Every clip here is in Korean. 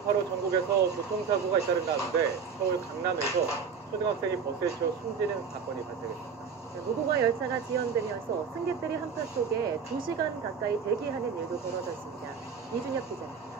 여파로 전국에서 교통사고가 잇따른 가운데 서울 강남에서 초등학생이 버스에 치여 숨지는 사건이 발생했습니다. 무궁화 열차가 지연되면서 승객들이 한파 속에 2시간 가까이 대기하는 일도 벌어졌습니다. 이준혁 기자입니다.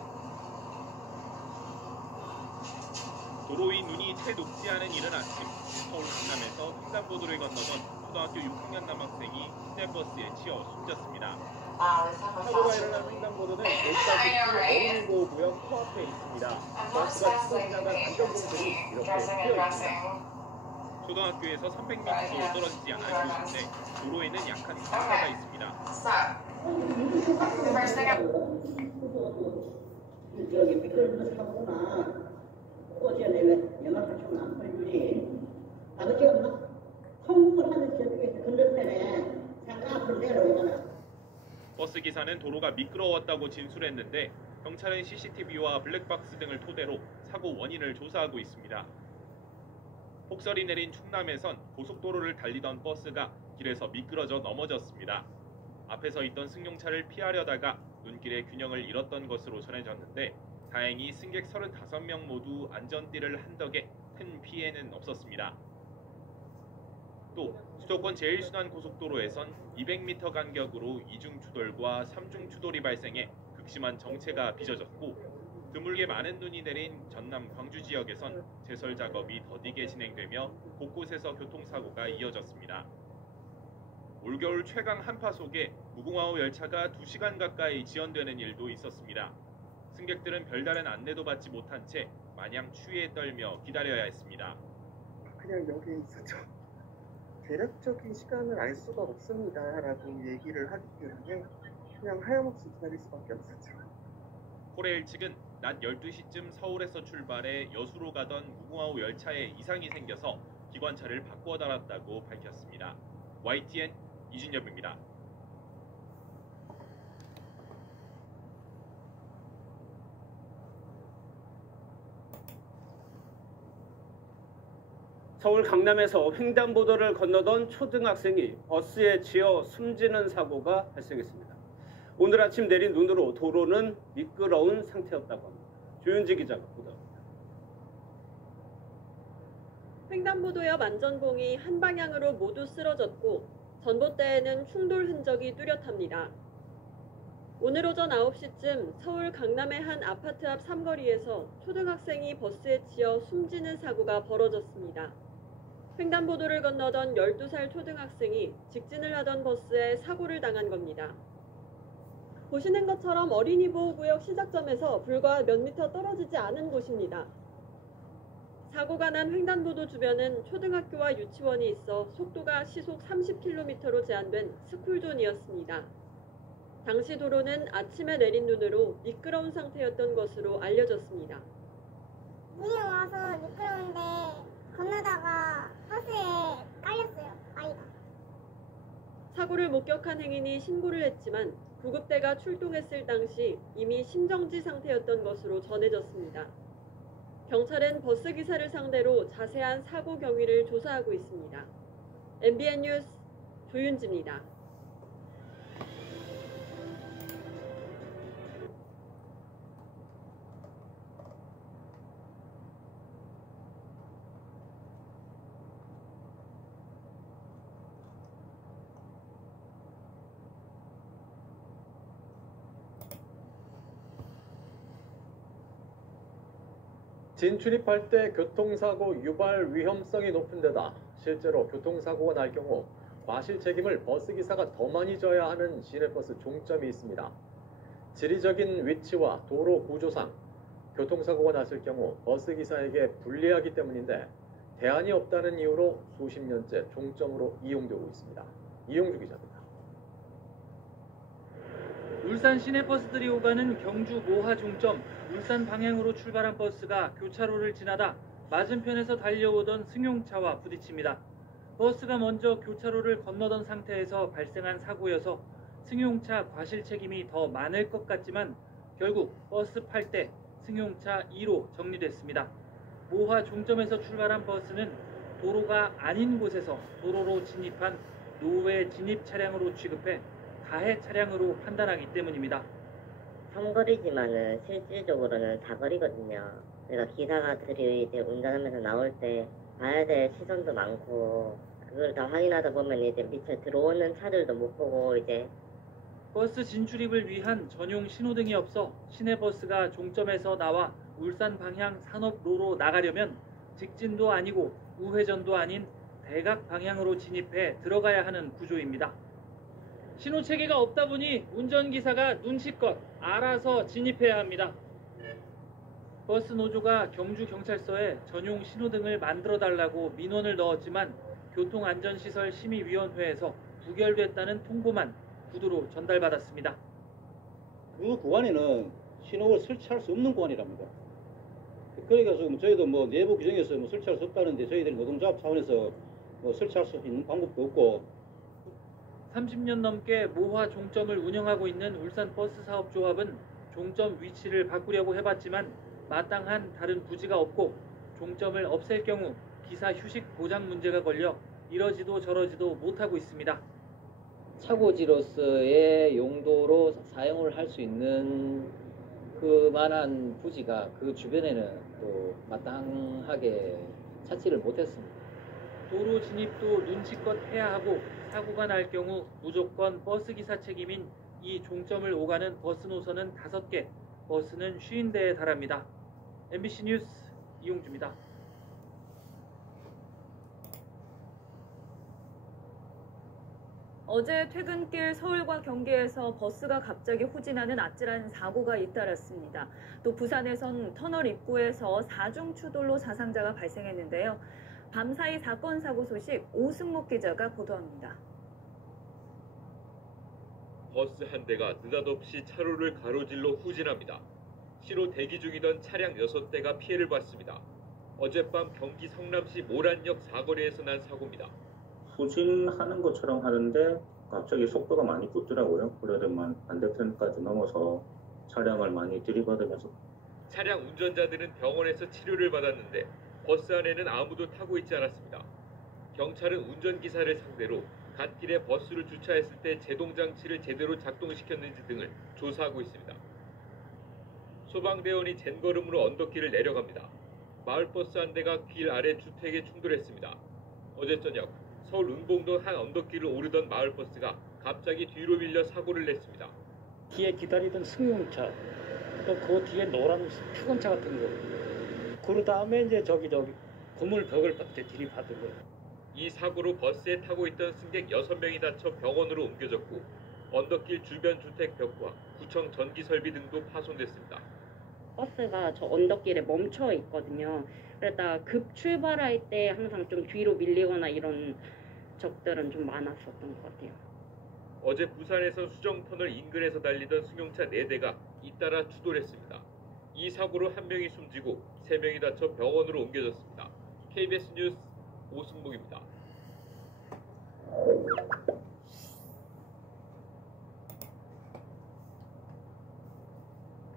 도로 위 눈이 채 녹지 않은 이른 아침, 서울 강남에서 횡단보도를 건너던 초등학교 6학년 남학생이 시내버스에 치여 숨졌습니다. 사고가 일어난 횡단보도는 몰카시티 어린이보호구역 코앞에 있습니다. 버스가 치고 지나간 안전봉들이 이렇게 휘어 있습니다. 초등학교에서 300m도 떨어지지 않은 곳인데 도로에는 약한 경사가 있습니다. 여기 미끄러지는 사고구나. 어제 내가 연락을 좀 안 보여주지. 아버지 엄마 통곡을 하는 저쪽에 건너편에 잠깐 앞으로 내려오잖아. 버스 기사는 도로가 미끄러웠다고 진술했는데 경찰은 CCTV와 블랙박스 등을 토대로 사고 원인을 조사하고 있습니다. 폭설이 내린 충남에선 고속도로를 달리던 버스가 길에서 미끄러져 넘어졌습니다. 앞에서 있던 승용차를 피하려다가 눈길의 균형을 잃었던 것으로 전해졌는데 다행히 승객 35명 모두 안전띠를 한 덕에 큰 피해는 없었습니다. 또 수도권 제1순환고속도로에선 200m 간격으로 이중 추돌과 삼중 추돌이 발생해 극심한 정체가 빚어졌고 드물게 많은 눈이 내린 전남 광주 지역에선 제설 작업이 더디게 진행되며 곳곳에서 교통사고가 이어졌습니다. 올겨울 최강 한파 속에 무궁화호 열차가 2시간 가까이 지연되는 일도 있었습니다. 승객들은 별다른 안내도 받지 못한 채 마냥 추위에 떨며 기다려야 했습니다. 그냥 여기 있었죠. 대략적인 시간을 알 수가 없습니다 라고 얘기를 하기 때문에 그냥 하염없이 기다릴 수밖에 없었죠. 코레일 측은 낮 12시쯤 서울에서 출발해 여수로 가던 무궁화호 열차에 이상이 생겨서 기관차를 바꿔 달았다고 밝혔습니다. YTN 이준엽입니다. 서울 강남에서 횡단보도를 건너던 초등학생이 버스에 치여 숨지는 사고가 발생했습니다. 오늘 아침 내린 눈으로 도로는 미끄러운 상태였다고 합니다. 조윤지 기자가 보도합니다. 횡단보도 옆 안전봉이 한 방향으로 모두 쓰러졌고 전봇대에는 충돌 흔적이 뚜렷합니다. 오늘 오전 9시쯤 서울 강남의 한 아파트 앞 삼거리에서 초등학생이 버스에 치여 숨지는 사고가 벌어졌습니다. 횡단보도를 건너던 12살 초등학생이 직진을 하던 버스에 사고를 당한 겁니다. 보시는 것처럼 어린이보호구역 시작점에서 불과 몇 미터 떨어지지 않은 곳입니다. 사고가 난 횡단보도 주변은 초등학교와 유치원이 있어 속도가 시속 30km로 제한된 스쿨존이었습니다. 당시 도로는 아침에 내린 눈으로 미끄러운 상태였던 것으로 알려졌습니다. 눈이 와서 미끄러운데 건너다가 버스에 깔렸어요, 아이가. 사고를 목격한 행인이 신고를 했지만 구급대가 출동했을 당시 이미 심정지 상태였던 것으로 전해졌습니다. 경찰은 버스 기사를 상대로 자세한 사고 경위를 조사하고 있습니다. MBN 뉴스 조윤지입니다. 진출입할 때 교통사고 유발 위험성이 높은 데다 실제로 교통사고가 날 경우 과실 책임을 버스기사가 더 많이 져야 하는 시내버스 종점이 있습니다. 지리적인 위치와 도로 구조상 교통사고가 났을 경우 버스기사에게 불리하기 때문인데 대안이 없다는 이유로 수십 년째 종점으로 이용되고 있습니다. 이용주 기자입니다. 울산 시내버스들이 오가는 경주 모하 종점, 울산 방향으로 출발한 버스가 교차로를 지나다 맞은편에서 달려오던 승용차와 부딪힙니다. 버스가 먼저 교차로를 건너던 상태에서 발생한 사고여서 승용차 과실 책임이 더 많을 것 같지만 결국 버스 8대, 승용차 2로 정리됐습니다. 모하 종점에서 출발한 버스는 도로가 아닌 곳에서 도로로 진입한 노외 진입 차량으로 취급해 가해 차량으로 판단하기 때문입니다. 삼거리지만은 실질적으로는 사거리거든요. 그러니까 기사들이 이제 운전하면서 나올 때 봐야 될 시선도 많고 그걸 다 확인하다 보면 이제 미처 들어오는 차들도 못 보고 이제 버스 진출입을 위한 전용 신호등이 없어 시내버스가 종점에서 나와 울산 방향 산업로로 나가려면 직진도 아니고 우회전도 아닌 대각 방향으로 진입해 들어가야 하는 구조입니다. 신호체계가 없다 보니 운전기사가 눈치껏 알아서 진입해야 합니다. 버스 노조가 경주경찰서에 전용 신호등을 만들어달라고 민원을 넣었지만 교통안전시설심의위원회에서 부결됐다는 통보만 구두로 전달받았습니다. 그 구간에는 신호를 설치할 수 없는 구간이랍니다. 그러니까 지금 저희도 뭐 내부 규정에서 뭐 설치할 수 없다는데 저희들이 노동조합 차원에서 뭐 설치할 수 있는 방법도 없고 30년 넘게 모화 종점을 운영하고 있는 울산버스사업조합은 종점 위치를 바꾸려고 해봤지만 마땅한 다른 부지가 없고 종점을 없앨 경우 기사 휴식 보장 문제가 걸려 이러지도 저러지도 못하고 있습니다. 차고지로서의 용도로 사용을 할 수 있는 그만한 부지가 그 주변에는 또 마땅하게 찾지를 못했습니다. 도로 진입도 눈치껏 해야 하고 사고가 날 경우 무조건 버스기사 책임인 이 종점을 오가는 버스 노선은 5개, 버스는 50대에 달합니다. MBC 뉴스 이용주입니다. 어제 퇴근길 서울과 경기에서 버스가 갑자기 후진하는 아찔한 사고가 잇따랐습니다. 또 부산에선 터널 입구에서 4중 추돌로 사상자가 발생했는데요. 밤사이 사건 사고 소식 오승목 기자가 보도합니다. 버스 한 대가 느닷없이 차로를 가로질러 후진합니다. 신호 대기 중이던 차량 6대가 피해를 봤습니다. 어젯밤 경기 성남시 모란역 사거리에서 난 사고입니다. 후진하는 것처럼 하는데 갑자기 속도가 많이 붙더라고요. 그러더만 반대편까지 넘어서 차량을 많이 들이받으면서 차량 운전자들은 병원에서 치료를 받았는데 버스 안에는 아무도 타고 있지 않았습니다. 경찰은 운전기사를 상대로 갓길에 버스를 주차했을 때 제동장치를 제대로 작동시켰는지 등을 조사하고 있습니다. 소방대원이 젠걸음으로 언덕길을 내려갑니다. 마을버스 한 대가 길 아래 주택에 충돌했습니다. 어제 저녁 서울 은봉동 한 언덕길을 오르던 마을버스가 갑자기 뒤로 밀려 사고를 냈습니다. 뒤에 기다리던 승용차, 또 그 뒤에 노란 푸근차 같은 거. 그 다음에 이제 저기 건물 벽을 들이받은 거예요. 이 사고로 버스에 타고 있던 승객 6명이 다쳐 병원으로 옮겨졌고 언덕길 주변 주택 벽과 구청 전기 설비 등도 파손됐습니다. 버스가 저 언덕길에 멈춰 있거든요. 그러다 급 출발할 때 항상 좀 뒤로 밀리거나 이런 적들은 좀 많았었던 것 같아요. 어제 부산에서 수정터널 인근에서 달리던 승용차 4대가 잇따라 추돌했습니다. 이 사고로 1명이 숨지고 3명이 다쳐 병원으로 옮겨졌습니다. KBS 뉴스 오승목입니다.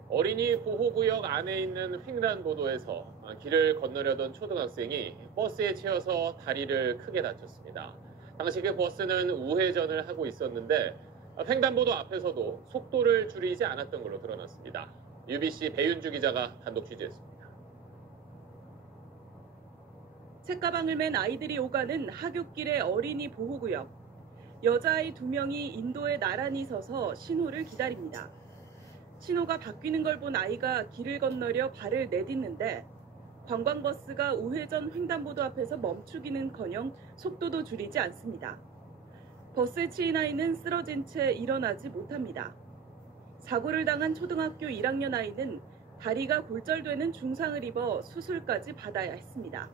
어린이 보호구역 안에 있는 횡단보도에서 길을 건너려던 초등학생이 버스에 치여서 다리를 크게 다쳤습니다. 당시 그 버스는 우회전을 하고 있었는데 횡단보도 앞에서도 속도를 줄이지 않았던 걸로 드러났습니다. UBC 배윤주 기자가 단독 취재했습니다. 책가방을 맨 아이들이 오가는 하굣길의 어린이 보호구역. 여자아이 2명이 인도에 나란히 서서 신호를 기다립니다. 신호가 바뀌는 걸 본 아이가 길을 건너려 발을 내딛는데 관광버스가 우회전 횡단보도 앞에서 멈추기는커녕 속도도 줄이지 않습니다. 버스에 치인 아이는 쓰러진 채 일어나지 못합니다. 사고를 당한 초등학교 1학년 아이는 다리가 골절되는 중상을 입어 수술까지 받아야 했습니다.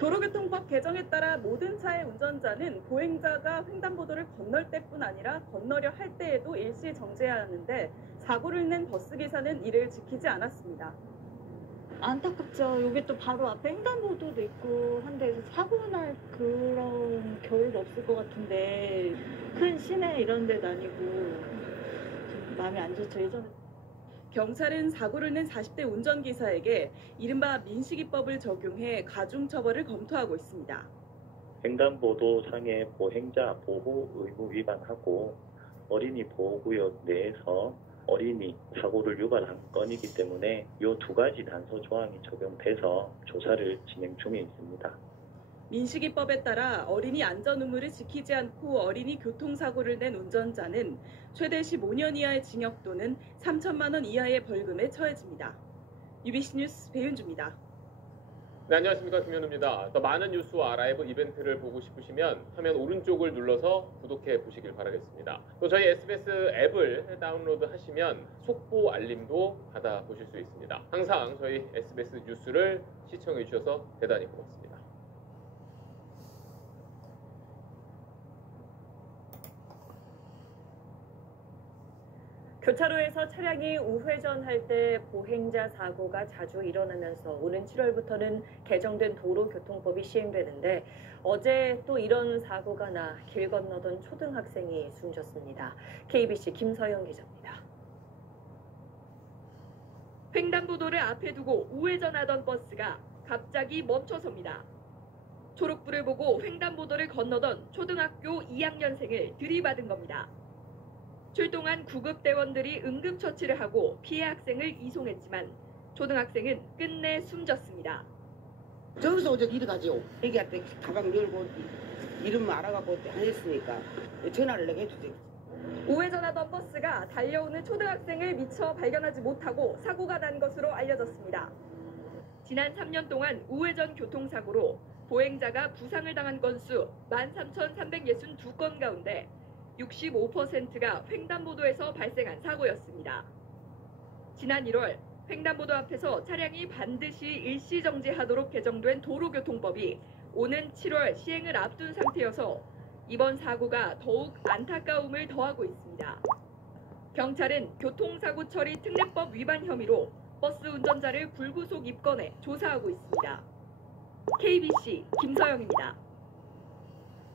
도로교통법 개정에 따라 모든 차의 운전자는 보행자가 횡단보도를 건널 때뿐 아니라 건너려 할 때에도 일시 정지해야 하는데 사고를 낸 버스기사는 이를 지키지 않았습니다. 안타깝죠. 여기 또 바로 앞에 횡단보도도 있고 한데 사고 날 그런 겨울도 없을 것 같은데 큰 시내 이런 데도 아니고 좀 마음이 안 좋죠. 예전에 경찰은 사고를 낸 40대 운전기사에게 이른바 민식이법을 적용해 가중처벌을 검토하고 있습니다. 횡단보도 상의 보행자 보호 의무 위반하고 어린이 보호구역 내에서 어린이 사고를 유발한 건이기 때문에 이 두 가지 단서 조항이 적용돼서 조사를 진행 중에 있습니다. 민식이법에 따라 어린이 안전 의무를 지키지 않고 어린이 교통사고를 낸 운전자는 최대 15년 이하의 징역 또는 3천만 원 이하의 벌금에 처해집니다. UBC 뉴스 배윤주입니다. 네, 안녕하십니까. 김현우입니다. 더 많은 뉴스와 라이브 이벤트를 보고 싶으시면 화면 오른쪽을 눌러서 구독해 보시길 바라겠습니다. 또 저희 SBS 앱을 다운로드 하시면 속보 알림도 받아보실 수 있습니다. 항상 저희 SBS 뉴스를 시청해 주셔서 대단히 고맙습니다. 교차로에서 차량이 우회전할 때 보행자 사고가 자주 일어나면서 오는 7월부터는 개정된 도로교통법이 시행되는데 어제 또 이런 사고가 나 길 건너던 초등학생이 숨졌습니다. KBC 김서영 기자입니다. 횡단보도를 앞에 두고 우회전하던 버스가 갑자기 멈춰섭니다. 초록불을 보고 횡단보도를 건너던 초등학교 2학년생을 들이받은 겁니다. 출동한 구급대원들이 응급처치를 하고 피해 학생을 이송했지만 초등학생은 끝내 숨졌습니다. 저기서 어제 일이 가지요. 애기한테 가방 열고 이름 알아갖고 안 했으니까 전화를 내게 해주세요. 우회전하던 버스가 달려오는 초등학생을 미처 발견하지 못하고 사고가 난 것으로 알려졌습니다. 지난 3년 동안 우회전 교통사고로 보행자가 부상을 당한 건수 13,362건 가운데 65%가 횡단보도에서 발생한 사고였습니다. 지난 1월 횡단보도 앞에서 차량이 반드시 일시정지하도록 개정된 도로교통법이 오는 7월 시행을 앞둔 상태여서 이번 사고가 더욱 안타까움을 더하고 있습니다. 경찰은 교통사고 처리 특례법 위반 혐의로 버스 운전자를 불구속 입건해 조사하고 있습니다. KBC 김서영입니다.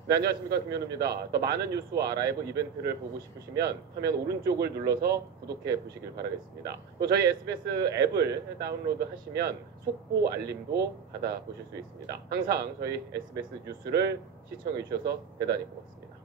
네, 안녕하십니까. 김현우입니다. 더 많은 뉴스와 라이브 이벤트를 보고 싶으시면 화면 오른쪽을 눌러서 구독해 보시길 바라겠습니다. 또 저희 SBS 앱을 다운로드 하시면 속보 알림도 받아보실 수 있습니다. 항상 저희 SBS 뉴스를 시청해 주셔서 대단히 고맙습니다.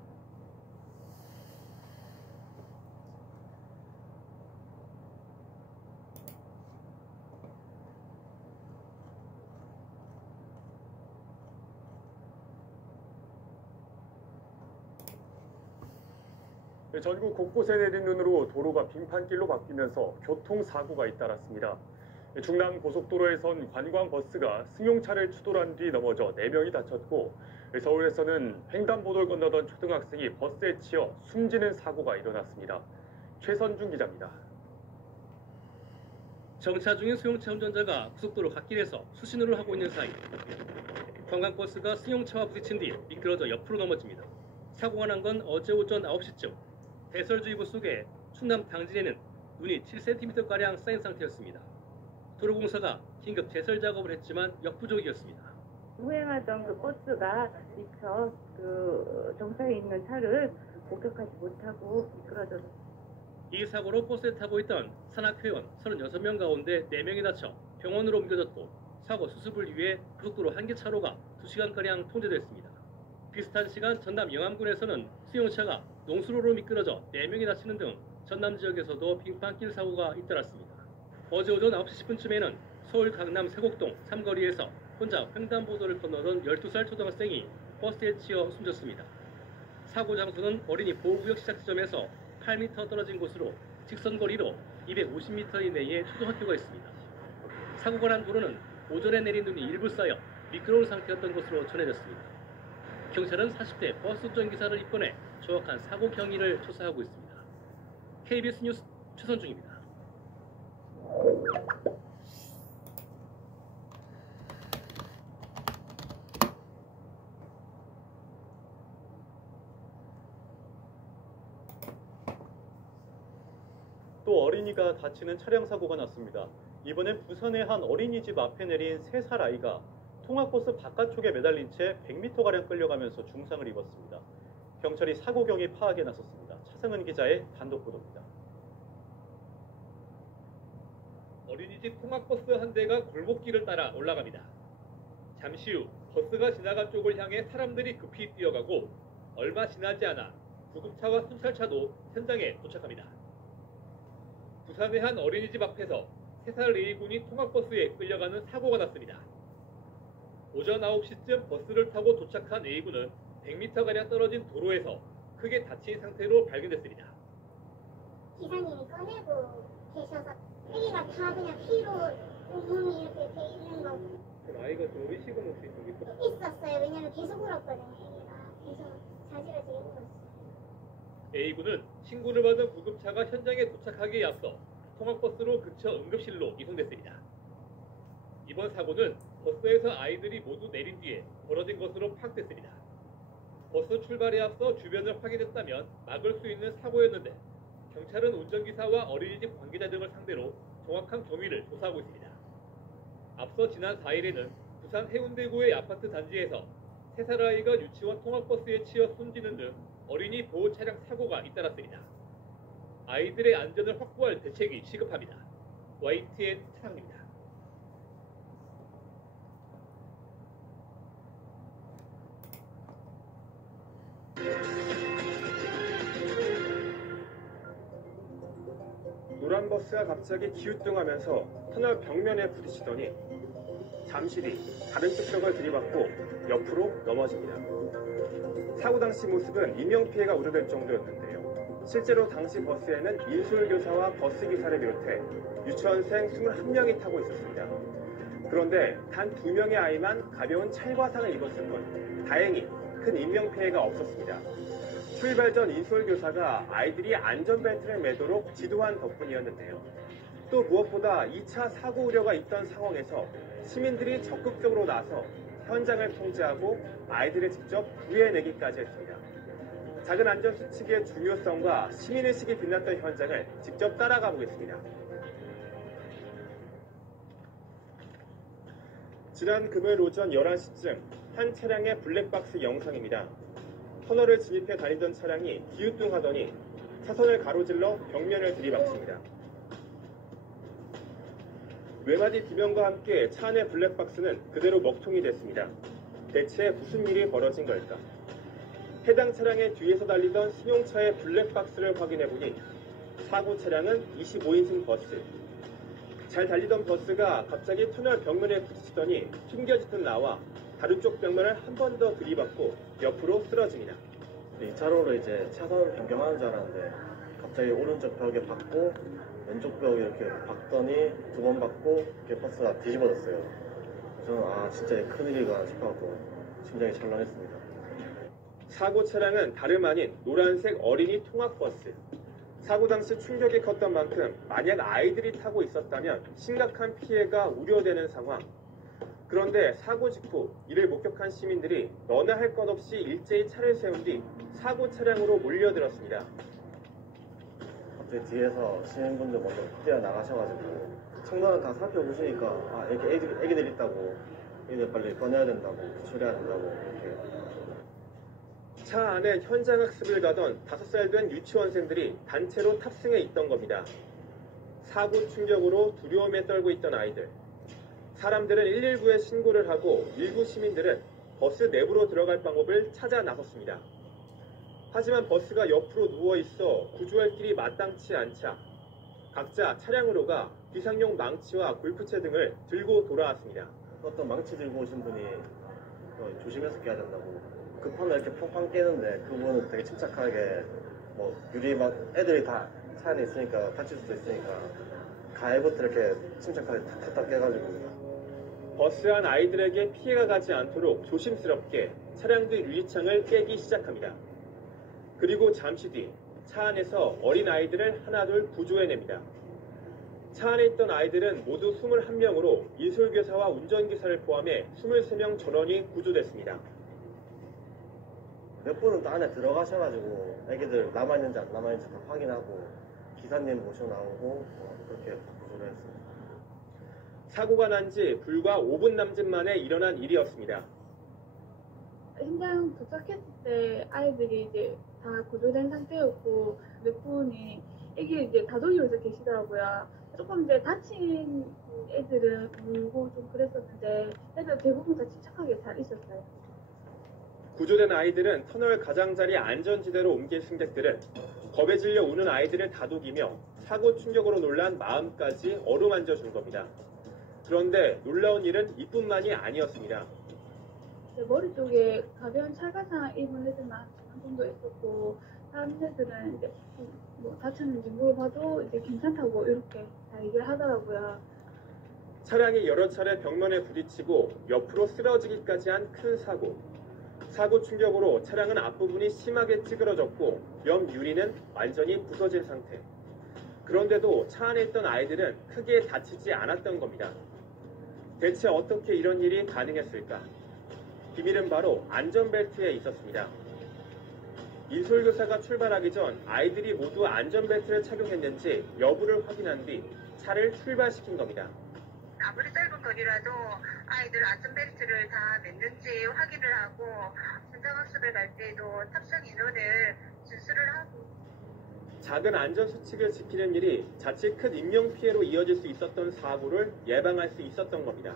전국 곳곳에 내린 눈으로 도로가 빙판길로 바뀌면서 교통사고가 잇따랐습니다. 중남 고속도로에선 관광버스가 승용차를 추돌한 뒤 넘어져 4명이 다쳤고 서울에서는 횡단보도를 건너던 초등학생이 버스에 치여 숨지는 사고가 일어났습니다. 최선중 기자입니다. 정차 중인 승용차 운전자가 고속도로 갓길에서 수신호를 하고 있는 사이 관광버스가 승용차와 부딪힌 뒤 미끄러져 옆으로 넘어집니다. 사고가 난 건 어제 오전 9시쯤 대설주의보 속에 충남 당진에는 눈이 7cm가량 쌓인 상태였습니다. 도로공사가 긴급 제설 작업을 했지만 역부족이었습니다. 우행하던 그 버스가 미처 정차해 있는 차를 목격하지 못하고 미끄러졌습니다. 이 사고로 버스에 타고 있던 산악회원 36명 가운데 4명이 다쳐 병원으로 옮겨졌고 사고 수습을 위해 고속도로 한계차로가 2시간가량 통제됐습니다. 비슷한 시간 전남 영암군에서는 수용차가 농수로로 미끄러져 4명이 다치는 등 전남 지역에서도 빙판길 사고가 잇따랐습니다. 어제 오전 9시 10분쯤에는 서울 강남 세곡동 삼거리에서 혼자 횡단보도를 건너던 12살 초등학생이 버스에 치여 숨졌습니다. 사고 장소는 어린이 보호구역 시작 지점에서 8m 떨어진 곳으로 직선거리로 250m 이내에 초등학교가 있습니다. 사고가 난 도로는 오전에 내린 눈이 일부 쌓여 미끄러운 상태였던 것으로 전해졌습니다. 경찰은 40대 버스 운전기사를 입건해 정확한 사고 경위를 조사하고 있습니다. KBS 뉴스 최선중입니다. 또 어린이가 다치는 차량 사고가 났습니다. 이번엔 부산의 한 어린이집 앞에 내린 3살 아이가 통학버스 바깥쪽에 매달린 채 100m가량 끌려가면서 중상을 입었습니다. 경찰이 사고 경위 파악에 나섰습니다. 차승은 기자의 단독 보도입니다. 어린이집 통학버스 한 대가 골목길을 따라 올라갑니다. 잠시 후 버스가 지나간 쪽을 향해 사람들이 급히 뛰어가고 얼마 지나지 않아 구급차와 순찰차도 현장에 도착합니다. 부산의 한 어린이집 앞에서 3살 A군이 통학버스에 끌려가는 사고가 났습니다. 오전 9시쯤 버스를 타고 도착한 A군은 100m가량 떨어진 도로에서 크게 다친 상태로 발견됐습니다. 기사님이 꺼내고 계셔서 애기가 다 그냥 피로 온몸이 이렇게 돼 있는 거고. 그럼 아이가 좀 의식은 혹시 좀 있었어요. 왜냐면 계속 울었거든요. 애기가 계속 자지러지게 울었어요. A군은 신고를 받은 구급차가 현장에 도착하기에 앞서 통학버스로 근처 응급실로 이송됐습니다. 이번 사고는 버스에서 아이들이 모두 내린 뒤에 벌어진 것으로 파악됐습니다. 버스 출발에 앞서 주변을 확인했다면 막을 수 있는 사고였는데 경찰은 운전기사와 어린이집 관계자 등을 상대로 정확한 경위를 조사하고 있습니다. 앞서 지난 4일에는 부산 해운대구의 아파트 단지에서 3살 아이가 유치원 통학버스에 치여 숨지는 등 어린이 보호 차량 사고가 잇따랐습니다. 아이들의 안전을 확보할 대책이 시급합니다. YTN 차상입니다. 노란 버스가 갑자기 기우뚱하면서 터널 벽면에 부딪히더니 잠시 뒤 다른 쪽 벽을 들이받고 옆으로 넘어집니다. 사고 당시 모습은 인명피해가 우려될 정도였는데요. 실제로 당시 버스에는 인솔교사와 버스기사를 비롯해 유치원생 21명이 타고 있었습니다. 그런데 단 2명의 아이만 가벼운 찰과상을 입었을 뿐 다행히 큰 인명피해가 없었습니다. 출발 전 인솔교사가 아이들이 안전벨트를 매도록 지도한 덕분이었는데요. 또 무엇보다 2차 사고 우려가 있던 상황에서 시민들이 적극적으로 나서 현장을 통제하고 아이들을 직접 구해내기까지 했습니다. 작은 안전수칙의 중요성과 시민의식이 빛났던 현장을 직접 따라가 보겠습니다. 지난 금요일 오전 11시쯤 한 차량의 블랙박스 영상입니다. 터널을 진입해 다니던 차량이 기우뚱하더니 차선을 가로질러 벽면을 들이박습니다. 뇌마디 비명과 함께 차 안의 블랙박스는 그대로 먹통이 됐습니다. 대체 무슨 일이 벌어진 걸까? 해당 차량의 뒤에서 달리던 승용차의 블랙박스를 확인해보니 사고 차량은 25인승 버스. 잘 달리던 버스가 갑자기 터널 벽면에 부딪히더니 튕겨지듯 나와 다른 쪽 벽면을 한 번 더 들이받고 옆으로 쓰러집니다. 2차로로 이제 차선을 변경하는 줄 알았는데 갑자기 오른쪽 벽에 박고 왼쪽 벽에 이렇게 박더니 2번 박고 이렇게 버스가 뒤집어졌어요. 저는 진짜 큰일이가 싶어갖고 심장이 철렁했습니다. 사고 차량은 다름 아닌 노란색 어린이 통학버스. 사고 당시 충격이 컸던 만큼 만약 아이들이 타고 있었다면 심각한 피해가 우려되는 상황. 그런데 사고 직후 이를 목격한 시민들이 너나 할 것 없이 일제히 차를 세운 뒤 사고 차량으로 몰려들었습니다. 갑자기 뒤에서 시민분들 먼저 뛰어나가셔가지고 청소년 다 살펴보시니까 이렇게 애기들 있다고 애기들 빨리 꺼내야 된다고 처리해야 된다고 이렇게. 차 안에 현장 학습을 가던 5살 된 유치원생들이 단체로 탑승해 있던 겁니다. 사고 충격으로 두려움에 떨고 있던 아이들. 사람들은 119에 신고를 하고 일부 시민들은 버스 내부로 들어갈 방법을 찾아 나섰습니다. 하지만 버스가 옆으로 누워있어 구조할 길이 마땅치 않자 각자 차량으로 가 비상용 망치와 골프채 등을 들고 돌아왔습니다. 어떤 망치 들고 오신 분이 조심해서 깨야 된다고 급하면 이렇게 펑펑 깨는데 그분은 되게 침착하게 유리 막 애들이 다 차 안에 있으니까 다칠 수도 있으니까 가해부터 이렇게 침착하게 탁탁 깨가지고 버스 안 아이들에게 피해가 가지 않도록 조심스럽게 차량 뒤 유리창을 깨기 시작합니다. 그리고 잠시 뒤 차 안에서 어린 아이들을 하나둘 구조해냅니다. 차 안에 있던 아이들은 모두 21명으로 인솔교사와 운전기사를 포함해 23명 전원이 구조됐습니다. 몇 분은 또 안에 들어가셔가지고 애기들 남아있는지 안 남아있는지 다 확인하고 기사님 모셔 나오고 그렇게 구조를 했습니다. 사고가 난 지 불과 5분 남짓 만에 일어난 일이었습니다. 현장 도착했을 때 아이들이 이제 다 구조된 상태였고 몇 분이 애기 이제 다독이면서 계시더라고요. 조금 이제 다친 애들은 울고 좀 그랬었는데 애들 대부분 다 침착하게 잘 있었어요. 구조된 아이들은 터널 가장자리 안전지대로 옮긴 승객들은 겁에 질려 우는 아이들을 다독이며 사고 충격으로 놀란 마음까지 어루만져 준 겁니다. 그런데 놀라운 일은 이뿐만이 아니었습니다. 머리 쪽에 가벼운 찰가상 입은 애들만 한 정도 있었고 다른 애들은 이제 뭐 다쳤는지 물어봐도 이제 괜찮다고 이렇게 다 얘기를 하더라고요. 차량이 여러 차례 벽면에 부딪히고 옆으로 쓰러지기까지 한 큰 사고. 사고 충격으로 차량은 앞부분이 심하게 찌그러졌고 옆 유리는 완전히 부서진 상태. 그런데도 차 안에 있던 아이들은 크게 다치지 않았던 겁니다. 대체 어떻게 이런 일이 가능했을까? 비밀은 바로 안전벨트에 있었습니다. 인솔교사가 출발하기 전 아이들이 모두 안전벨트를 착용했는지 여부를 확인한 뒤 차를 출발시킨 겁니다. 아무리 짧은 거리라도 아이들 안전벨트를 다 맸는지 확인을 하고 현장학습을 갈 때도 탑승 인원을 준수를 하고 작은 안전수칙을 지키는 일이 자칫 큰 인명피해로 이어질 수 있었던 사고를 예방할 수 있었던 겁니다.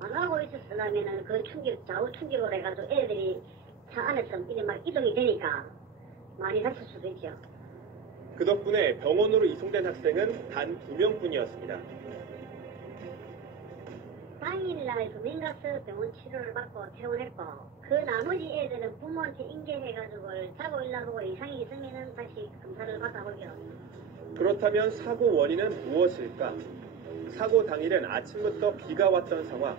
안 하고 있었으면 그 충격, 좌우 충격으로 해가지고 애들이 차 안에서 막 이동이 되니까 많이 다칠 수도 있죠. 그 덕분에 병원으로 이송된 학생은 단 2명뿐이었습니다. 당일날 2명 가서 병원 치료를 받고 퇴원했고 그 나머지 애들은 부모한테 인계해가지고 사고 일어나고 이상이 있으면 다시 검사를 받아보죠. 그렇다면 사고 원인은 무엇일까? 사고 당일은 아침부터 비가 왔던 상황.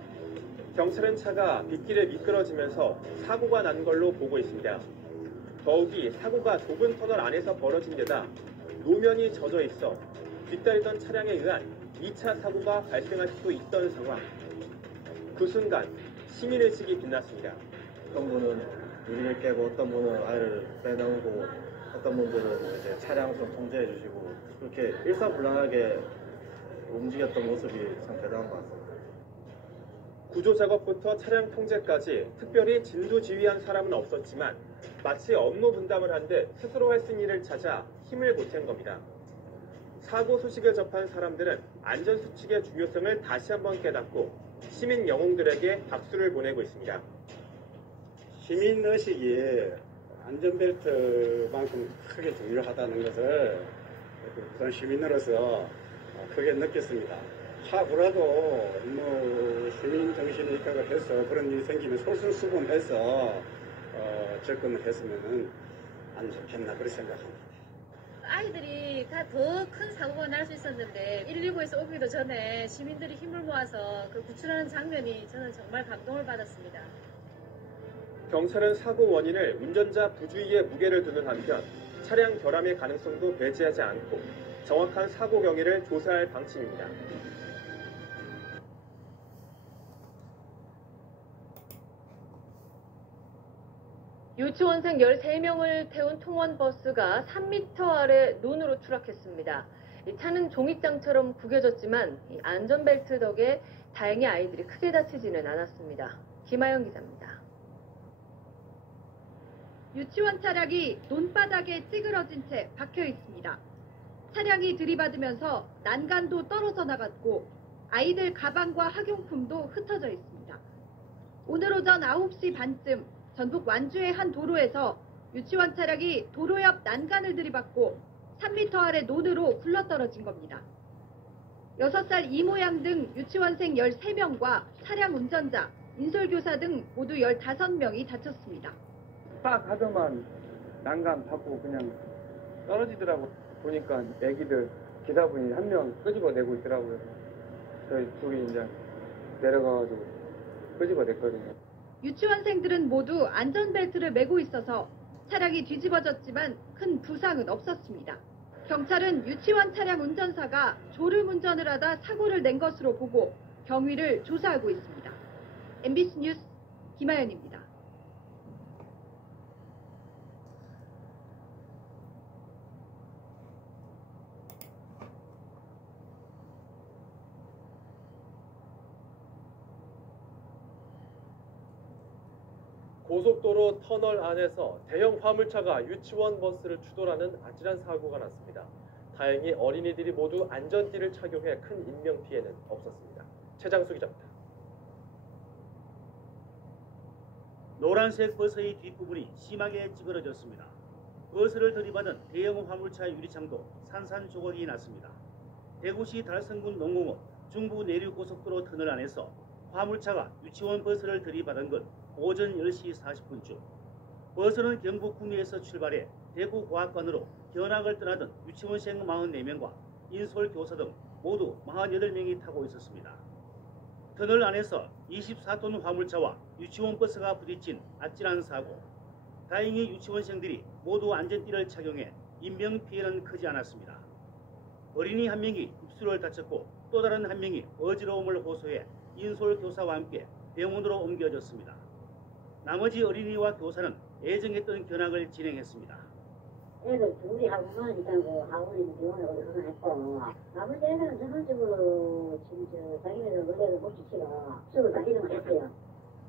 경찰은 차가 빗길에 미끄러지면서 사고가 난 걸로 보고 있습니다. 더욱이 사고가 좁은 터널 안에서 벌어진 데다 노면이 젖어 있어 뒤따르던 차량에 의한 2차 사고가 발생할 수도 있던 상황. 그 순간 시민의식이 빛났습니다. 어떤 분은 유리를 깨고 어떤 분은 아이를 빼놓고 어떤 분들은 이제 차량 좀 통제해 주시고 그렇게 일사불란하게 움직였던 모습이 참 대단한 것 같습니다. 구조 작업부터 차량 통제까지 특별히 진두지휘한 사람은 없었지만 마치 업무 분담을 한 듯 스스로 할 수 있는 일을 찾아 힘을 보탠 겁니다. 사고 소식을 접한 사람들은 안전수칙의 중요성을 다시 한번 깨닫고 시민 영웅들에게 박수를 보내고 있습니다. 시민의식이 안전벨트만큼 크게 중요하다는 것을 우선 시민으로서 크게 느꼈습니다. 사고라도 뭐 시민 정신에 입각을 해서 그런 일이 생기면 솔선수범해서 접근을 했으면 안 좋겠나 그렇게 생각합니다. 아이들이 다 더 큰 사고가 날 수 있었는데 119에서 오기도 전에 시민들이 힘을 모아서 그 구출하는 장면이 저는 정말 감동을 받았습니다. 경찰은 사고 원인을 운전자 부주의에 무게를 두는 한편 차량 결함의 가능성도 배제하지 않고 정확한 사고 경위를 조사할 방침입니다. 유치원생 13명을 태운 통원버스가 3m 아래 논으로 추락했습니다. 이 차는 종이장처럼 구겨졌지만 이 안전벨트 덕에 다행히 아이들이 크게 다치지는 않았습니다. 김아영 기자입니다. 유치원 차량이 논바닥에 찌그러진 채 박혀 있습니다. 차량이 들이받으면서 난간도 떨어져 나갔고 아이들 가방과 학용품도 흩어져 있습니다. 오늘 오전 9시 반쯤 전북 완주의 한 도로에서 유치원 차량이 도로 옆 난간을 들이받고 3m 아래 논으로 굴러떨어진 겁니다. 6살 이모양 등 유치원생 13명과 차량 운전자, 인솔교사 등 모두 15명이 다쳤습니다. 딱 하더만 난간 받고 그냥 떨어지더라고. 보니까 애기들 기사분이 한 명 끄집어내고 있더라고요. 저희 둘이 이제 내려가가지고 끄집어냈거든요. 유치원생들은 모두 안전벨트를 매고 있어서 차량이 뒤집어졌지만 큰 부상은 없었습니다. 경찰은 유치원 차량 운전사가 졸음운전을 하다 사고를 낸 것으로 보고 경위를 조사하고 있습니다. MBC 뉴스 김아연입니다. 고속도로 터널 안에서 대형 화물차가 유치원 버스를 추돌하는 아찔한 사고가 났습니다. 다행히 어린이들이 모두 안전띠를 착용해 큰 인명피해는 없었습니다. 최장수 기자입니다. 노란색 버스의 뒷부분이 심하게 찌그러졌습니다. 버스를 들이받은 대형 화물차 유리창도 산산조각이 났습니다. 대구시 달성군 농공업 중부 내륙고속도로 터널 안에서 화물차가 유치원 버스를 들이받은 건 오전 10시 40분쯤. 버스는 경북 구미에서 출발해 대구과학관으로 견학을 떠나던 유치원생 44명과 인솔교사 등 모두 48명이 타고 있었습니다. 터널 안에서 24톤 화물차와 유치원 버스가 부딪힌 아찔한 사고. 다행히 유치원생들이 모두 안전띠를 착용해 인명피해는 크지 않았습니다. 어린이 한 명이 입술을 다쳤고 또 다른 한 명이 어지러움을 호소해 인솔교사와 함께 병원으로 옮겨졌습니다. 나머지 어린이와 교사는 예정했던 견학을 진행했습니다. 애들 둘이 학원만 있다고 학원에 병원에 가고 나머지 애들은 전반적으로 지금 자기네들 원래는 못 지치가 수업을 다니는 했어요.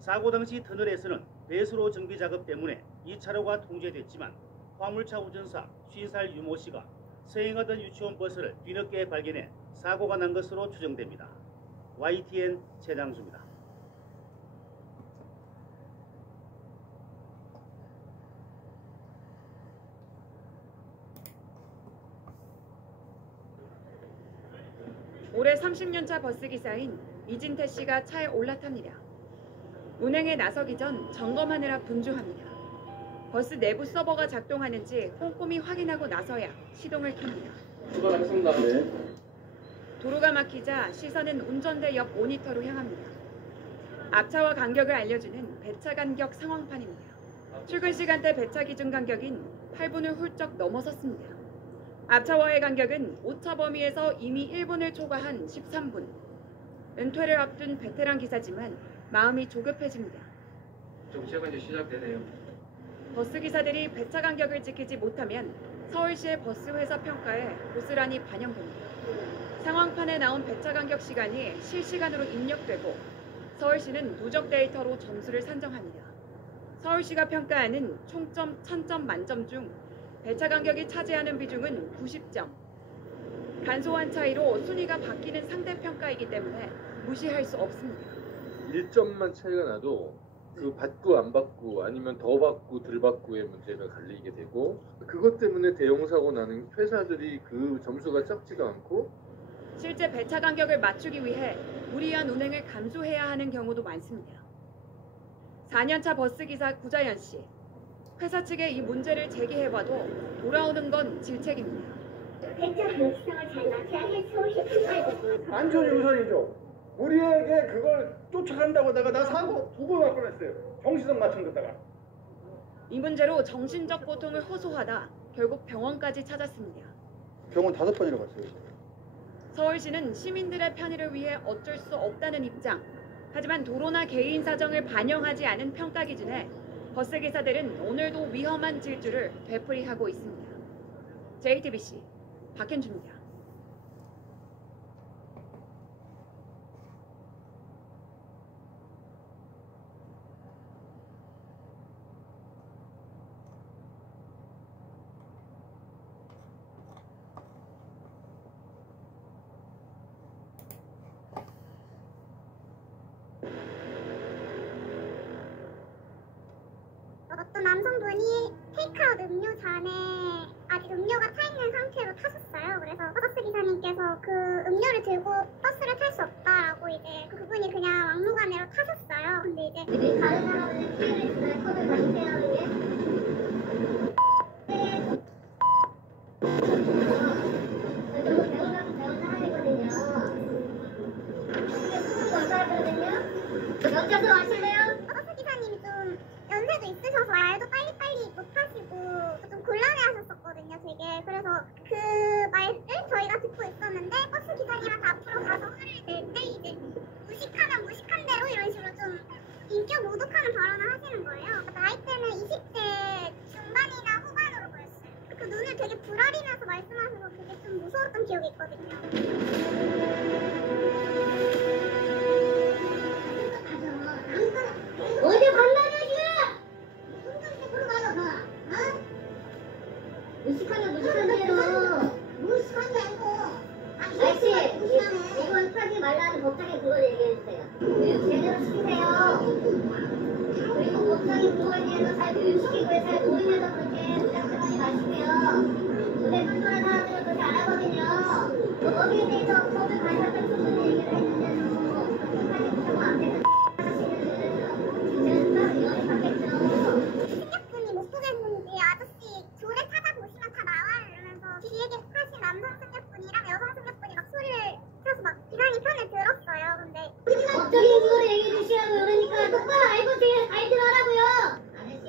사고 당시 터널에서는 배수로 정비 작업 때문에 2차로가 통제됐지만 화물차 운전사 50살 유모 씨가 서행하던 유치원 버스를 뒤늦게 발견해 사고가 난 것으로 추정됩니다. YTN 최장수입니다. 올해 30년차 버스기사인 이진태 씨가 차에 올라탑니다. 운행에 나서기 전 점검하느라 분주합니다. 버스 내부 서버가 작동하는지 꼼꼼히 확인하고 나서야 시동을 켭니다. 출발하겠습니다. 네. 도로가 막히자 시선은 운전대 옆 모니터로 향합니다. 앞차와 간격을 알려주는 배차 간격 상황판입니다. 출근 시간대 배차 기준 간격인 8분을 훌쩍 넘어섰습니다. 앞차와의 간격은 오차 범위에서 이미 1분을 초과한 13분. 은퇴를 앞둔 베테랑 기사지만 마음이 조급해집니다. 정시가 이제 시작되네요. 버스 기사들이 배차 간격을 지키지 못하면 서울시의 버스 회사 평가에 고스란히 반영됩니다. 상황판에 나온 배차 간격 시간이 실시간으로 입력되고 서울시는 누적 데이터로 점수를 산정합니다. 서울시가 평가하는 총점 1000점 만점 중 배차 간격이 차지하는 비중은 90점. 간소한 차이로 순위가 바뀌는 상대평가이기 때문에 무시할 수 없습니다. 1점만 차이가 나도 그 받고 안 받고 아니면 더 받고 덜 받고의 문제가 갈리게 되고 그것 때문에 대형사고 나는 회사들이 그 점수가 적지가 않고 실제 배차 간격을 맞추기 위해 무리한 운행을 감수해야 하는 경우도 많습니다. 4년차 버스기사 구자연 씨. 회사 측에 이 문제를 제기해봐도 돌아오는 건 질책입니다. 배차 방식성을 잘 맞춰야 해 서울시 평가에서 안전이 우선이죠. 우리에게 그걸 쫓아간다고 나 사고 2번 할 뻔했어요. 정시성 맞춘 데다가. 이 문제로 정신적 고통을 호소하다 결국 병원까지 찾았습니다. 병원 5번이나 갔어요. 서울시는 시민들의 편의를 위해 어쩔 수 없다는 입장. 하지만 도로나 개인 사정을 반영하지 않은 평가 기준에 버스기사들은 오늘도 위험한 질주를 되풀이하고 있습니다. JTBC 박현주입니다. 어떤 남성분이 테이크아웃 음료 잔에 아직 음료가 차 있는 상태로 타셨어요. 그래서 버스 기사님께서 그 음료를 들고 버스를 탈 수 없다라고 이제 그분이 그냥 막무가내로 타셨어요. 근데 이제 다른 사람은 피해를 주는 컵을 가지세요 연차도 하실래요? 버스 기사님이 좀 연세도 있으셔서 말도 빨리빨리 못하시고 좀 곤란해하셨었거든요, 되게. 그래서 그 말을 저희가 듣고 있었는데 버스 기사님한테 앞으로 가서 화를 낼 때 이제 무식하면 무식한 대로 이런 식으로 좀 인격 모독하는 발언을 하시는 거예요. 나이대는 20대 중반이나 후반으로 보였어요. 그 눈을 되게 부라리면서 말씀하셔서 되게 좀 무서웠던 기억이 있거든요. 어디 만나냐 지금? 무슨 가서 봐. 어? 무식하면 무식한 대로. 무식한 게 아니고. 아저씨, 이건 하지 말라는 법상에 그걸 얘기해주세요. 제대로 시키세요. 그리고 법상에 제가 잘 교육시키고 잘 모르면서 그렇게 무작정하지 마시고요. 무대 활동하는 사람들은 그렇게 안 하거든요. 거기에 대해서 법을 발표할 때 얘기를 했는데도 끝까지 무조건 앞에서 승객분이 못 보겠는지 아저씨 조례 찾아보시면 다 나와요 이러면서 뒤에 계신 남성 승객분이랑 여성 승객분이 막 소리를 쳐서 막 기사님 편을 들었어요. 근데 법적인 그걸 얘기해 주시라고 그러니까 똑바로 알고 제일 잘 들어라고요. 아저씨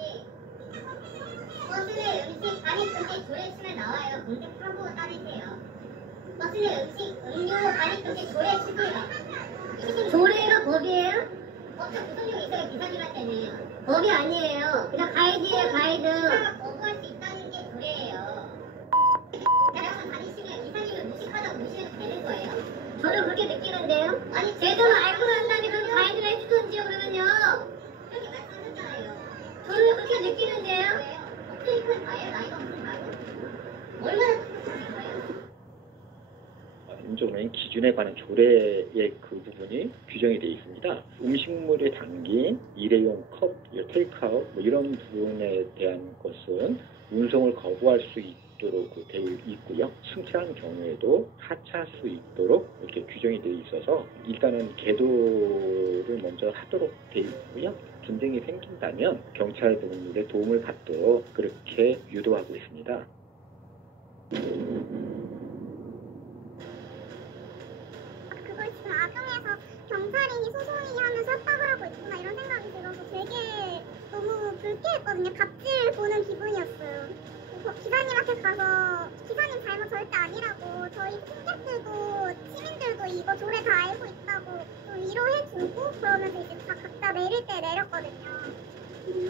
버스 내 음식 반입 금지 조례 치면 나와요. 공직하고 따르세요. 버스 내 음료 반입 금지 조례 치세요. 조례가 법이에요? 법적 구속력이 있어요. 기사님한테는 법이 아니에요. 그냥 가이드예요. 가이드. 거부할 수 있다는 게 조례예요. 대학원 다니시면 기사님을 무식하다고 무시해도 되는 거예요? 저는 그렇게 느끼는데요. 아니 제대로 알고 난 다음에 그럼 가이드를 해주던지요. 그러면요. 그렇게 말씀하셨잖아요. 저는 그렇게 느끼는데요. 목소리는 다예요. 나이가 무슨 다고? 얼마나 음주운행 기준에 관한 조례의 그 부분이 규정이 되어 있습니다. 음식물에 담긴 일회용 컵, 테이크아웃 이런 부분에 대한 것은 운송을 거부할 수 있도록 되어 있고요. 승차한 경우에도 하차할 수 있도록 이렇게 규정이 되어 있어서 일단은 계도를 먼저 하도록 되어 있고요. 분쟁이 생긴다면 경찰분들의 도움을 받도록 그렇게 유도하고 있습니다. 그걸 지금 악용해서 경찰인이 소송이 하면서 협박을 하고 있구나 이런 생각이 들어서 되게 너무 불쾌했거든요. 갑질 보는 기분이었어요. 기사님한테 가서 기사님 잘못 절대 아니라고 저희 승객들도 시민들도 이거 조례 다 알고 있다고 좀 위로해주고 그러면서 이제 다 각자 내릴 때 내렸거든요.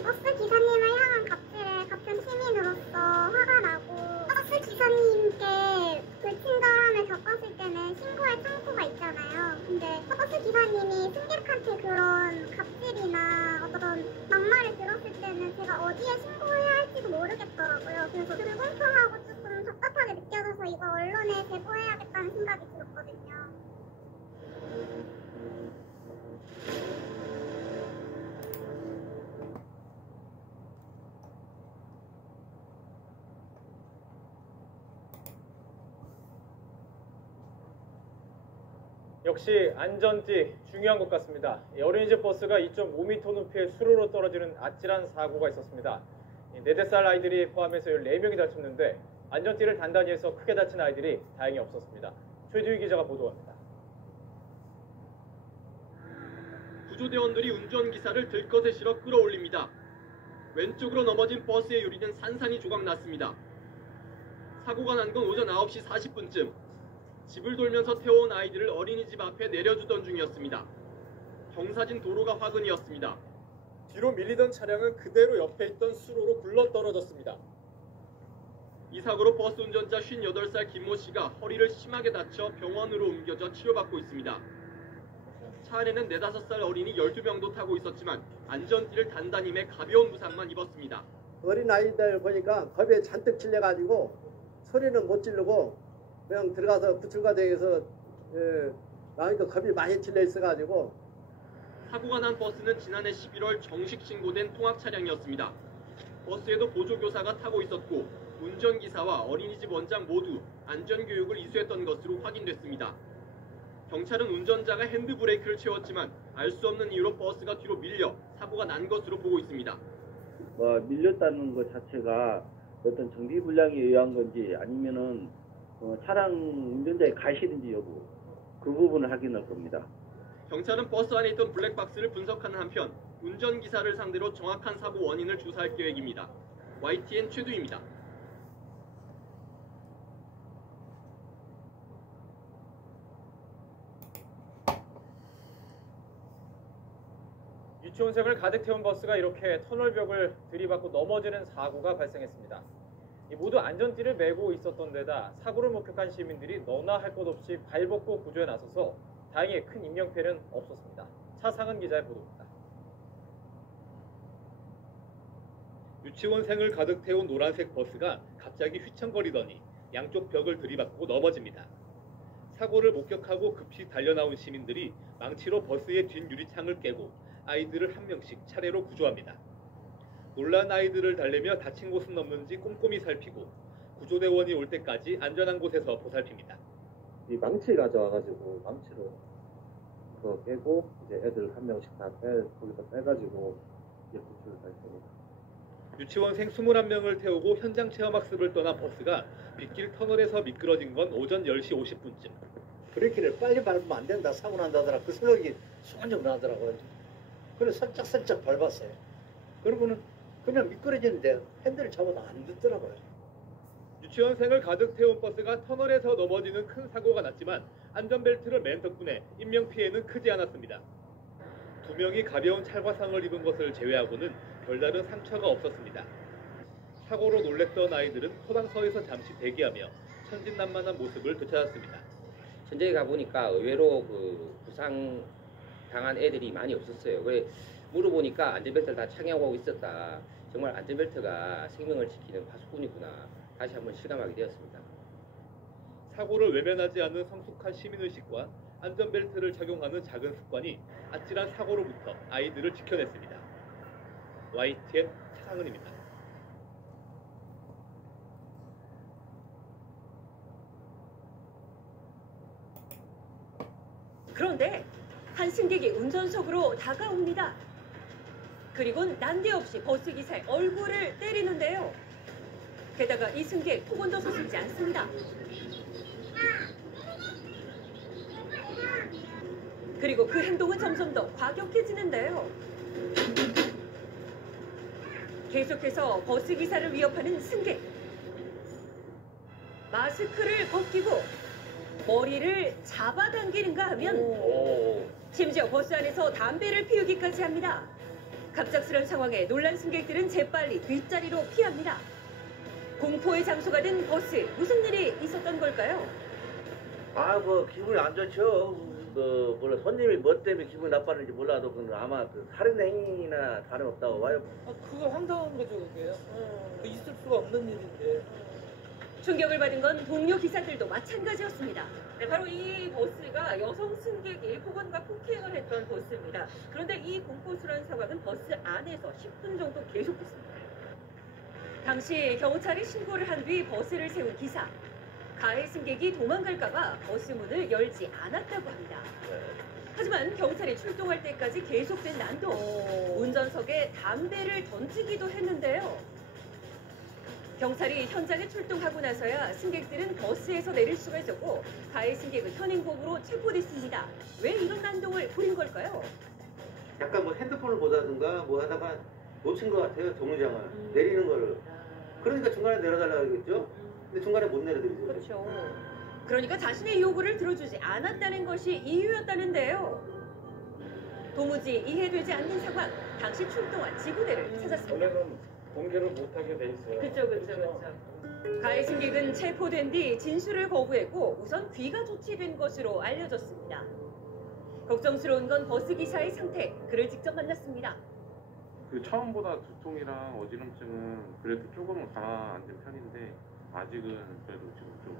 버스 기사님을 향한 갑질에 같은 시민으로서 화가 나고 버스 기사님께 불친절함을 겪었을 때는 신고할 창구가 있잖아요. 근데 버스 기사님이 승객한테 그런 갑질이나 어떤 막말을 들었을 때는 제가 어디에 신고해야 할지도 모르겠더라고요. 그래서 불공평하고 조금 답답하게 느껴져서 이거 언론에 제보해야겠다는 생각이 들었거든요. 역시 안전띠 중요한 것 같습니다. 어린이집 버스가 2.5m 높이의 수로로 떨어지는 아찔한 사고가 있었습니다. 4살 아이들이 포함해서 14명이 다쳤는데 안전띠를 단단히 해서 크게 다친 아이들이 다행히 없었습니다. 최두희 기자가 보도합니다. 구조대원들이 운전기사를 들것에 실어 끌어올립니다. 왼쪽으로 넘어진 버스의 유리는 산산이 조각났습니다. 사고가 난 건 오전 9시 40분쯤. 집을 돌면서 태워온 아이들을 어린이집 앞에 내려주던 중이었습니다. 경사진 도로가 화근이었습니다. 뒤로 밀리던 차량은 그대로 옆에 있던 수로로 굴러떨어졌습니다. 이 사고로 버스 운전자 58살 김모 씨가 허리를 심하게 다쳐 병원으로 옮겨져 치료받고 있습니다. 차 안에는 4, 5살 어린이 12명도 타고 있었지만 안전띠를 단단히 매 가벼운 부상만 입었습니다. 어린 아이들 보니까 겁에 잔뜩 질려가지고 소리는 못 지르고 그냥 들어가서 구출과대에서 나니까 겁이 많이 질려 있어가지고. 사고가 난 버스는 지난해 11월 정식 신고된 통학 차량이었습니다. 버스에도 보조교사가 타고 있었고 운전기사와 어린이집 원장 모두 안전교육을 이수했던 것으로 확인됐습니다. 경찰은 운전자가 핸드브레이크를 채웠지만 알 수 없는 이유로 버스가 뒤로 밀려 사고가 난 것으로 보고 있습니다. 밀렸다는 것 자체가 어떤 정비불량에 의한 건지 아니면은 차량 운전자의 가실인지 여부 그 부분을 확인할 겁니다. 경찰은 버스 안에 있던 블랙박스를 분석하는 한편 운전기사를 상대로 정확한 사고 원인을 조사할 계획입니다. YTN 최두입니다. 유치원생을 가득 태운 버스가 이렇게 터널벽을 들이받고 넘어지는 사고가 발생했습니다. 모두 안전띠를 메고 있었던 데다 사고를 목격한 시민들이 너나 할 것 없이 발벗고 구조에 나서서 다행히 큰 인명피해는 없었습니다. 차상은 기자의 보도입니다. 유치원생을 가득 태운 노란색 버스가 갑자기 휘청거리더니 양쪽 벽을 들이받고 넘어집니다. 사고를 목격하고 급히 달려나온 시민들이 망치로 버스의 뒷 유리창을 깨고 아이들을 한 명씩 차례로 구조합니다. 놀란 아이들을 달래며 다친 곳은 없는지 꼼꼼히 살피고 구조대원이 올 때까지 안전한 곳에서 보살핍니다. 이 망치 가져와가지고 망치로 그거 깨고 이제 애들 한 명씩 다 거기서 빼가지고 이제 구출을 할 겁니다. 유치원생 21명을 태우고 현장 체험학습을 떠난 버스가 빗길 터널에서 미끄러진 건 오전 10시 50분쯤. 브레이크를 빨리 밟으면 안 된다, 사고 난다더라. 그 생각이 순간적으로 나더라고요. 그래서 살짝 밟았어요. 그러고는 그냥 미끄러지는데 핸들을 잡아도 안 듣더라고요. 유치원생을 가득 태운 버스가 터널에서 넘어지는 큰 사고가 났지만 안전벨트를 맨 덕분에 인명피해는 크지 않았습니다. 2명이 가벼운 찰과상을 입은 것을 제외하고는 별다른 상처가 없었습니다. 사고로 놀랬던 아이들은 소방서에서 잠시 대기하며 천진난만한 모습을 되찾았습니다. 현장에 가보니까 의외로 부상 당한 애들이 많이 없었어요. 그래 물어보니까 안전벨트를 다 착용하고 있었다. 정말 안전벨트가 생명을 지키는 파수꾼이구나. 다시 한번 실감하게 되었습니다. 사고를 외면하지 않는 성숙한 시민의식과 안전벨트를 착용하는 작은 습관이 아찔한 사고로부터 아이들을 지켜냈습니다. YTN 차상은입니다. 그런데 한 승객이 운전석으로 다가옵니다. 그리곤 난데없이 버스기사의 얼굴을 때리는데요. 게다가 이 승객 폭언도 서슴지 않습니다. 그리고 그 행동은 점점 더 과격해지는데요. 계속해서 버스기사를 위협하는 승객. 마스크를 벗기고 머리를 잡아당기는가 하면 심지어 버스 안에서 담배를 피우기까지 합니다. 갑작스런 상황에 놀란 승객들은 재빨리 뒷자리로 피합니다. 공포의 장소가 된 버스, 무슨 일이 있었던 걸까요? 기분이 안 좋죠. 물론 손님이 뭐 때문에 기분이 나빴는지 몰라도 그건 아마 살인 행위나 다름없다고 봐요. 그거 황당한 거죠, 그게. 있을 수가 없는 일인데. 충격을 받은 건 동료 기사들도 마찬가지였습니다. 네, 바로 이 버스가 여성 승객이 폭언과 폭행을 했던 버스입니다. 그런데 이 공포스러운 상황은 버스 안에서 10분 정도 계속됐습니다. 당시 경찰이 신고를 한 뒤 버스를 세운 기사. 가해 승객이 도망갈까봐 버스 문을 열지 않았다고 합니다. 하지만 경찰이 출동할 때까지 계속된 난동. 운전석에 담배를 던지기도 했는데요. 경찰이 현장에 출동하고 나서야 승객들은 버스에서 내릴 수가 있었고 가해 승객은 현행범으로 체포됐습니다. 왜 이런 난동을 부린 걸까요? 약간 핸드폰을 보다든가 하다가 놓친 것 같아요, 정류장을. 내리는 거를. 그러니까 중간에 내려달라고 하겠죠? 근데 중간에 못 내려드리죠. 그렇죠. 그러니까 자신의 요구를 들어주지 않았다는 것이 이유였다는데요. 도무지 이해되지 않는 상황. 당시 출동한 지구대를 찾았습니다. 원래는 공개를 못하게 돼 있어요. 그쵸. 가해 승객은 체포된 뒤 진술을 거부했고 우선 귀가 조치된 것으로 알려졌습니다. 걱정스러운 건 버스 기사의 상태. 그를 직접 만났습니다. 처음보다 두통이랑 어지럼증은 그래도 조금은 가라앉은 편인데 아직은 그래도 지금 좀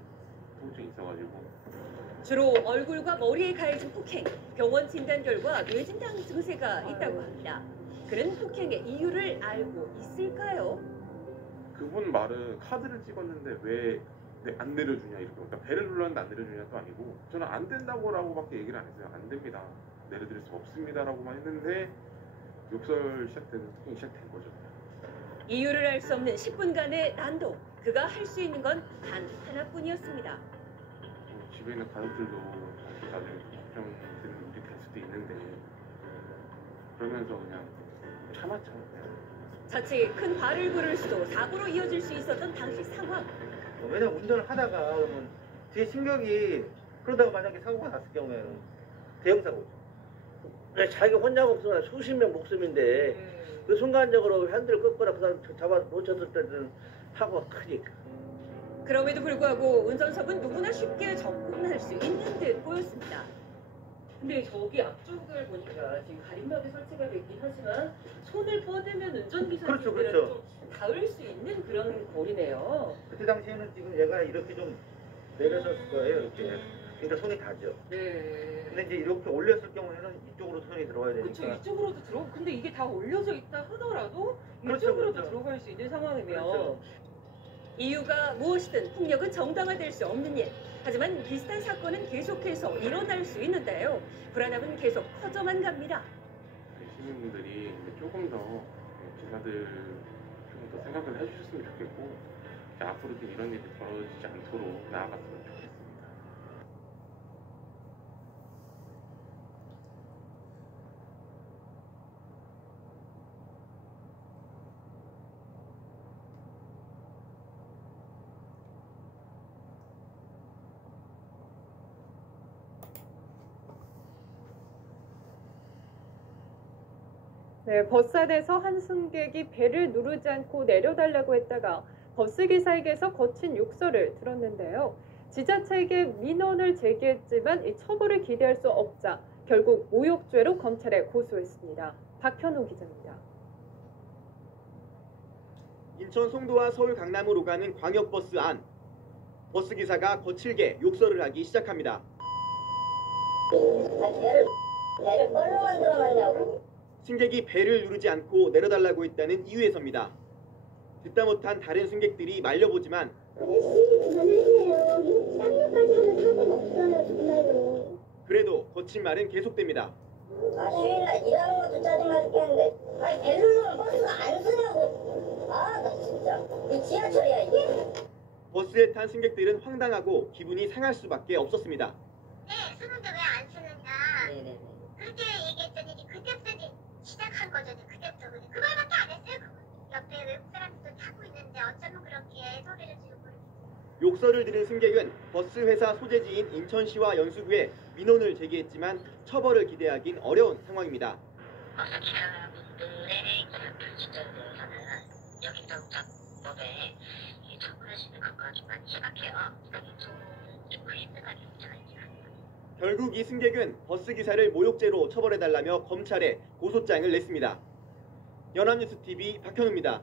통증이 있어가지고. 주로 얼굴과 머리에 가해진 폭행, 병원 진단 결과 뇌진탕 증세가 있다고 합니다. 그는 폭행의 이유를 알고 있을까요? 그분 말은 카드를 찍었는데 왜 안 내려주냐 이렇게. 그러니까 배를 눌렀는데 안 내려주냐도 아니고 저는 안 된다고라고밖에 얘기를 안 했어요. 안 됩니다. 내려드릴 수 없습니다라고만 했는데 욕설 시작된 폭행이 시작된 거죠. 이유를 알 수 없는 10분간의 난동. 그가 할 수 있는 건 단 하나뿐이었습니다. 집에 있는 가족들도 나중에 걱정되는 일이 될 수도 있는데 그러면서 그냥 참았죠. 자칫 큰 발을 부를 수도 사고로 이어질 수 있었던 당시 상황. 왜냐면 운전을 하다가 그러면 뒤에 신경이 그러다가 만약에 사고가 났을 경우에는 대형 사고죠. 자기가 혼자 목숨은 수십 명 목숨인데 그 순간적으로 핸들을 꺾거나 그 사람 잡아 놓쳤을 때는 사고가 크니까. 그럼에도 불구하고 운전석은 누구나 쉽게 접근할 수 있는 듯 보였습니다. 근데 저기 앞쪽을 보니까 지금 가림막이 설치가 됐긴 하지만 손을 뻗으면 운전기사님들은 그렇죠. 좀 닿을 수 있는 그런 거리네요. 그때 당시에는 지금 얘가 이렇게 좀 내려섰을 거예요, 이렇게. 그러니까 손이 닿죠. 네. 근데 이제 이렇게 올렸을 경우에는 이쪽으로 손이 들어가야 되니까. 그렇죠. 이쪽으로도 들어. 근데 이게 다 올려져 있다 하더라도 그렇죠, 이쪽으로도 그렇죠. 들어갈 수 있는 상황이면 그렇죠. 이유가 무엇이든 폭력은 정당화될 수 없는 일. 하지만 비슷한 사건은 계속해서 일어날 수 있는데요. 불안함은 계속 커져만 갑니다. 시민분들이 조금 더 기사들 좀 더 생각을 해주셨으면 좋겠고 앞으로 좀 이런 일이 벌어지지 않도록 나아갔으면 좋겠습니다. 네, 버스 안에서 한 승객이 배를 누르지 않고 내려달라고 했다가 버스기사에게서 거친 욕설을 들었는데요. 지자체에게 민원을 제기했지만 이 처벌을 기대할 수 없자 결국 모욕죄로 검찰에 고소했습니다. 박현우 기자입니다. 인천 송도와 서울 강남으로 가는 광역버스 안. 버스기사가 거칠게 욕설을 하기 시작합니다. 배를 뭘로 만들어놨냐고. 승객이 배를 누르지 않고 내려달라고 했다는 이유에서입니다. 듣다 못한 다른 승객들이 말려보지만 그래도 거친 말은 계속됩니다. 주일날 일하는 것도 짜증나 죽겠는데 배 누르면 버스가 안 쓰냐고. 나 진짜 이 지하철이야 이게? 버스에 탄 승객들은 황당하고 기분이 상할 수밖에 없었습니다. 네, 쓰는데 왜 안 쓰느냐. 그렇게 얘기했더니 그때부터 시작한 거죠. 그때부터 그 말밖에 안 했어요. 옆에 외국 사람들도 타고 있는데 어쩌면 그렇게 소리를 지르고. 욕설을 들은 승객은 버스 회사 소재지인 인천시와 연수구에 민원을 제기했지만 처벌을 기대하긴 어려운 상황입니다. 버스 기사분들의 불친절대해서는 여기서법에 처벌할 수 있는 근거가 좀 많이 심각해요. 결국 이 승객은 버스 기사를 모욕죄로 처벌해달라며 검찰에 고소장을 냈습니다. 연합뉴스TV 박현우입니다.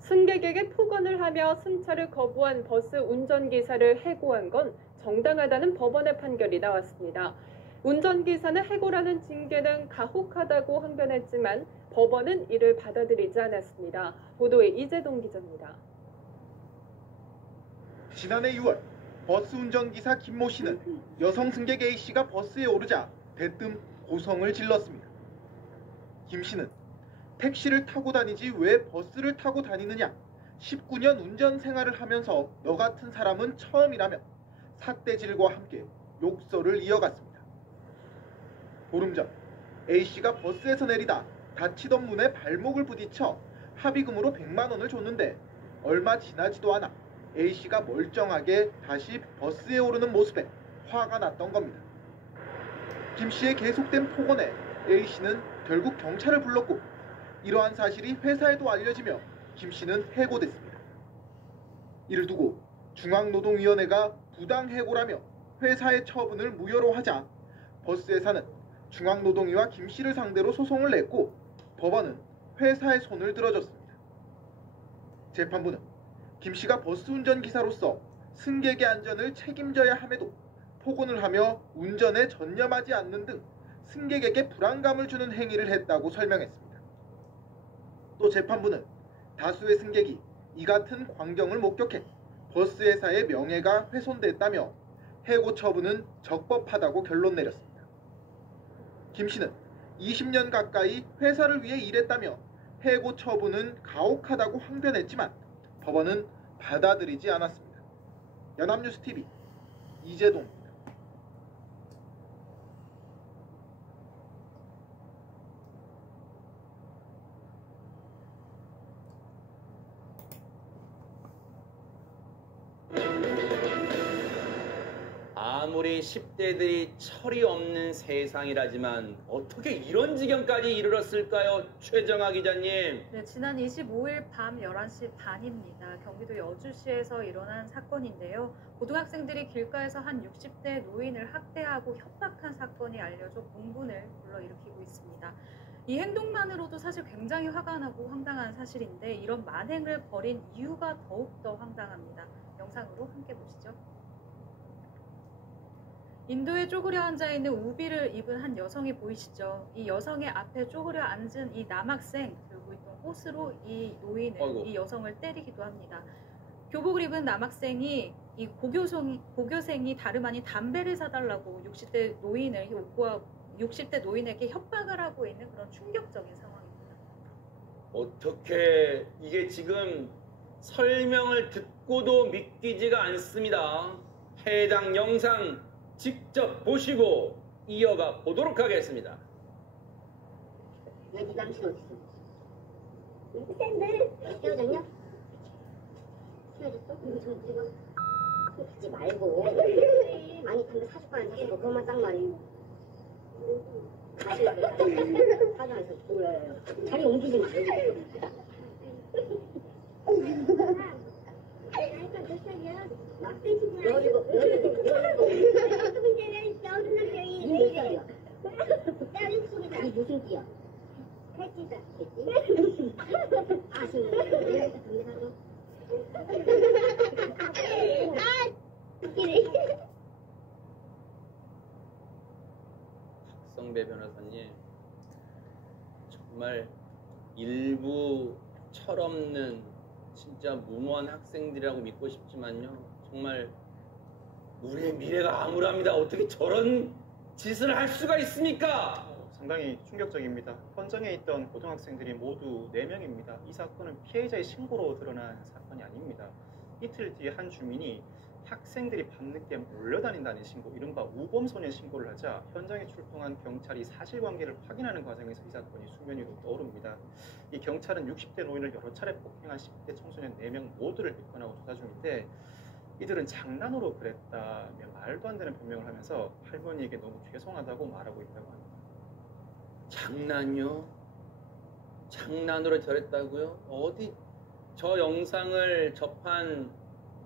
승객에게 폭언을 하며 승차를 거부한 버스 운전기사를 해고한 건 정당하다는 법원의 판결이 나왔습니다. 운전기사는 해고라는 징계는 가혹하다고 항변했지만 법원은 이를 받아들이지 않았습니다. 보도에 이재동 기자입니다. 지난해 6월 버스 운전기사 김모 씨는 여성 승객 A씨가 버스에 오르자 대뜸 고성을 질렀습니다. 김 씨는 택시를 타고 다니지 왜 버스를 타고 다니느냐, 19년 운전 생활을 하면서 너 같은 사람은 처음이라며 삿대질과 함께 욕설을 이어갔습니다. 보름 전 A씨가 버스에서 내리다 닫히던 문에 발목을 부딪혀 합의금으로 100만 원을 줬는데 얼마 지나지도 않아 A씨가 멀쩡하게 다시 버스에 오르는 모습에 화가 났던 겁니다. 김씨의 계속된 폭언에 A씨는 결국 경찰을 불렀고 이러한 사실이 회사에도 알려지며 김씨는 해고됐습니다. 이를 두고 중앙노동위원회가 부당해고라며 회사의 처분을 무효로 하자 버스회사는 중앙노동위와 김씨를 상대로 소송을 냈고 법원은 회사의 손을 들어줬습니다. 재판부는 김씨가 버스 운전기사로서 승객의 안전을 책임져야 함에도 폭언을 하며 운전에 전념하지 않는 등 승객에게 불안감을 주는 행위를 했다고 설명했습니다. 또 재판부는 다수의 승객이 이 같은 광경을 목격해 버스회사의 명예가 훼손됐다며 해고 처분은 적법하다고 결론 내렸습니다. 김씨는 20년 가까이 회사를 위해 일했다며 해고 처분은 가혹하다고 항변했지만 법원은 받아들이지 않았습니다. 연합뉴스TV 이재동입니다. 아무리 10대들이 철이 없는 세상이라지만 어떻게 이런 지경까지 이르렀을까요? 최정아 기자님. 네, 지난 25일 밤 11시 반입니다. 경기도 여주시에서 일어난 사건인데요. 고등학생들이 길가에서 한 60대 노인을 학대하고 협박한 사건이 알려져 공분을 불러일으키고 있습니다. 이 행동만으로도 사실 굉장히 화가 나고 황당한 사실인데 이런 만행을 벌인 이유가 더욱더 황당합니다. 영상으로 함께 보시죠. 인도에 쪼그려 앉아있는 우비를 입은 한 여성이 보이시죠? 이 여성의 앞에 쪼그려 앉은 이 남학생 들고 있던 호스로 이 노인을, 아이고. 이 여성을 때리기도 합니다. 교복을 입은 남학생이 이 고교생이 다름 아닌 담배를 사달라고 60대 노인에게 협박을 하고 있는 그런 충격적인 상황입니다. 어떻게 이게 지금 설명을 듣고도 믿기지가 않습니다. 해당 영상 직접 보시고 이어가 보도록 하겠습니다. 왜 네 남친 어디 있어? 샌들 헤어졌냐? 헤어졌어? 이거 좀 찍어. 찍지 말고. 아니 근데 사줄 거는 사줄 거 그것만 딱 말해. 사장에서 왜 자리 옮기지 마. 아니 무슨 띠야? 팔찌다. 아쉬워. 박성배 변호사님, 정말 일부 철없는 진짜 무모한 학생들이라고 믿고 싶지만요, 정말 우리의 미래가 암울합니다. 어떻게 저런 짓을 할 수가 있습니까? 상당히 충격적입니다. 현장에 있던 고등학생들이 모두 4명입니다. 이 사건은 피해자의 신고로 드러난 사건이 아닙니다. 이틀 뒤에 한 주민이 학생들이 밤늦게 몰려다닌다는 신고, 이른바 우범소년 신고를 하자 현장에 출동한 경찰이 사실관계를 확인하는 과정에서 이 사건이 수면 위로 떠오릅니다. 이 경찰은 60대 노인을 여러 차례 폭행한 10대 청소년 4명 모두를 입건하고 조사 중인데, 이들은 장난으로 그랬다며 말도 안 되는 변명을 하면서 할머니에게 너무 죄송하다고 말하고 있다고 합니다. 장난요? 장난으로 저랬다고요? 어디 저 영상을 접한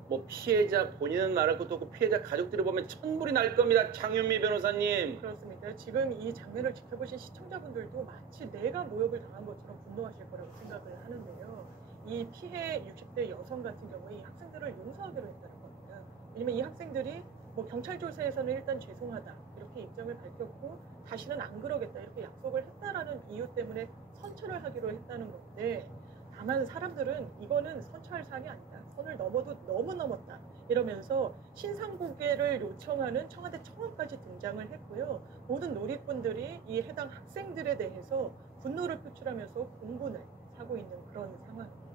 뭐 피해자 본인은 말할 것도 없고 피해자 가족들이 보면 천불이 날 겁니다. 장윤미 변호사님. 그렇습니다. 지금 이 장면을 지켜보신 시청자분들도 마치 내가 모욕을 당한 것처럼 분노하실 거라고 생각을 하는데요. 이 피해 60대 여성 같은 경우에 이 학생들을 용서하기로 했다는 겁니다. 왜냐면 이 학생들이 뭐 경찰 조사에서는 일단 죄송하다 이렇게 입장을 밝혔고 다시는 안 그러겠다 이렇게 약속을 했다라는 이유 때문에 선처를 하기로 했다는 건데, 다만 사람들은 이거는 선처할 사안이 아니다. 선을 넘어도 너무 넘었다. 이러면서 신상보게를 요청하는 청와대 청원까지 등장을 했고요. 모든 놀이꾼들이 이 해당 학생들에 대해서 분노를 표출하면서 공분을 사고 있는 그런 상황입니다.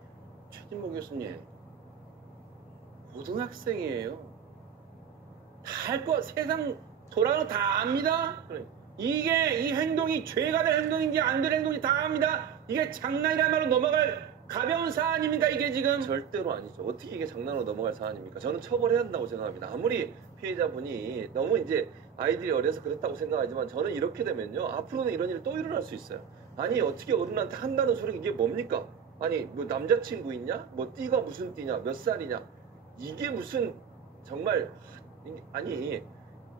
최진모 교수님, 고등학생이에요. 다 할 거, 세상 돌아가는 다 압니다. 이게 이 행동이 죄가 될 행동인지 안 될 행동인지 다 압니다. 이게 장난이라말로 넘어갈 가벼운 사안입니까 이게 지금? 절대로 아니죠. 어떻게 이게 장난으로 넘어갈 사안입니까? 저는 처벌해야 한다고 생각합니다. 아무리 피해자분이 너무 이제 아이들이 어려서 그랬다고 생각하지만 저는 이렇게 되면요, 앞으로는 이런 일이 또 일어날 수 있어요. 아니 어떻게 어른한테 한다는 소리가 이게 뭡니까? 아니 뭐 남자친구 있냐? 뭐 띠가 무슨 띠냐? 몇 살이냐? 이게 무슨 정말 아니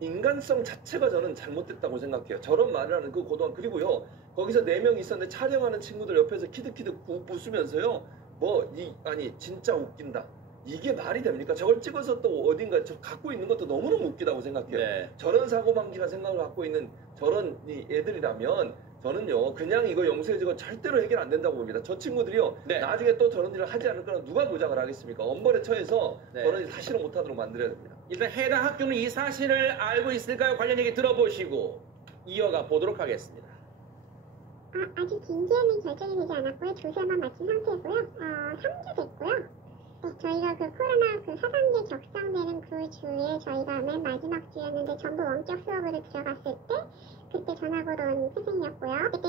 인간성 자체가 저는 잘못됐다고 생각해요. 저런 말을 하는 그 고등학교, 그리고요 거기서 4명 있었는데 촬영하는 친구들 옆에서 키득키득 웃으면서요 아니 진짜 웃긴다. 이게 말이 됩니까? 저걸 찍어서 또 어딘가 저 갖고 있는 것도 너무너무 웃기다고 생각해요. 네. 저런 사고방식이라는 생각을 갖고 있는 저런 애들이라면 저는요 그냥 이거 용서해주고 절대로 해결 안 된다고 봅니다. 저 친구들이요 나중에 또 저런 일을 하지 않을 거는 누가 보장을 하겠습니까? 엄벌에 처해서 저런 일 사실은 못하도록 만들어야 됩니다. 일단 해당 학교는 이 사실을 알고 있을까요? 관련 얘기 들어보시고 이어가 보도록 하겠습니다. 아직 진지함이 결정이 되지 않았고요. 조사만 마친 상태고요. 3주 됐고요. 네, 저희가 그 코로나 그 4단계 격상되는 그 주에 저희가 맨 마지막 주였는데 전부 원격 수업으로 들어갔을 때 그때 전화가 온 선생님이었고요. 그때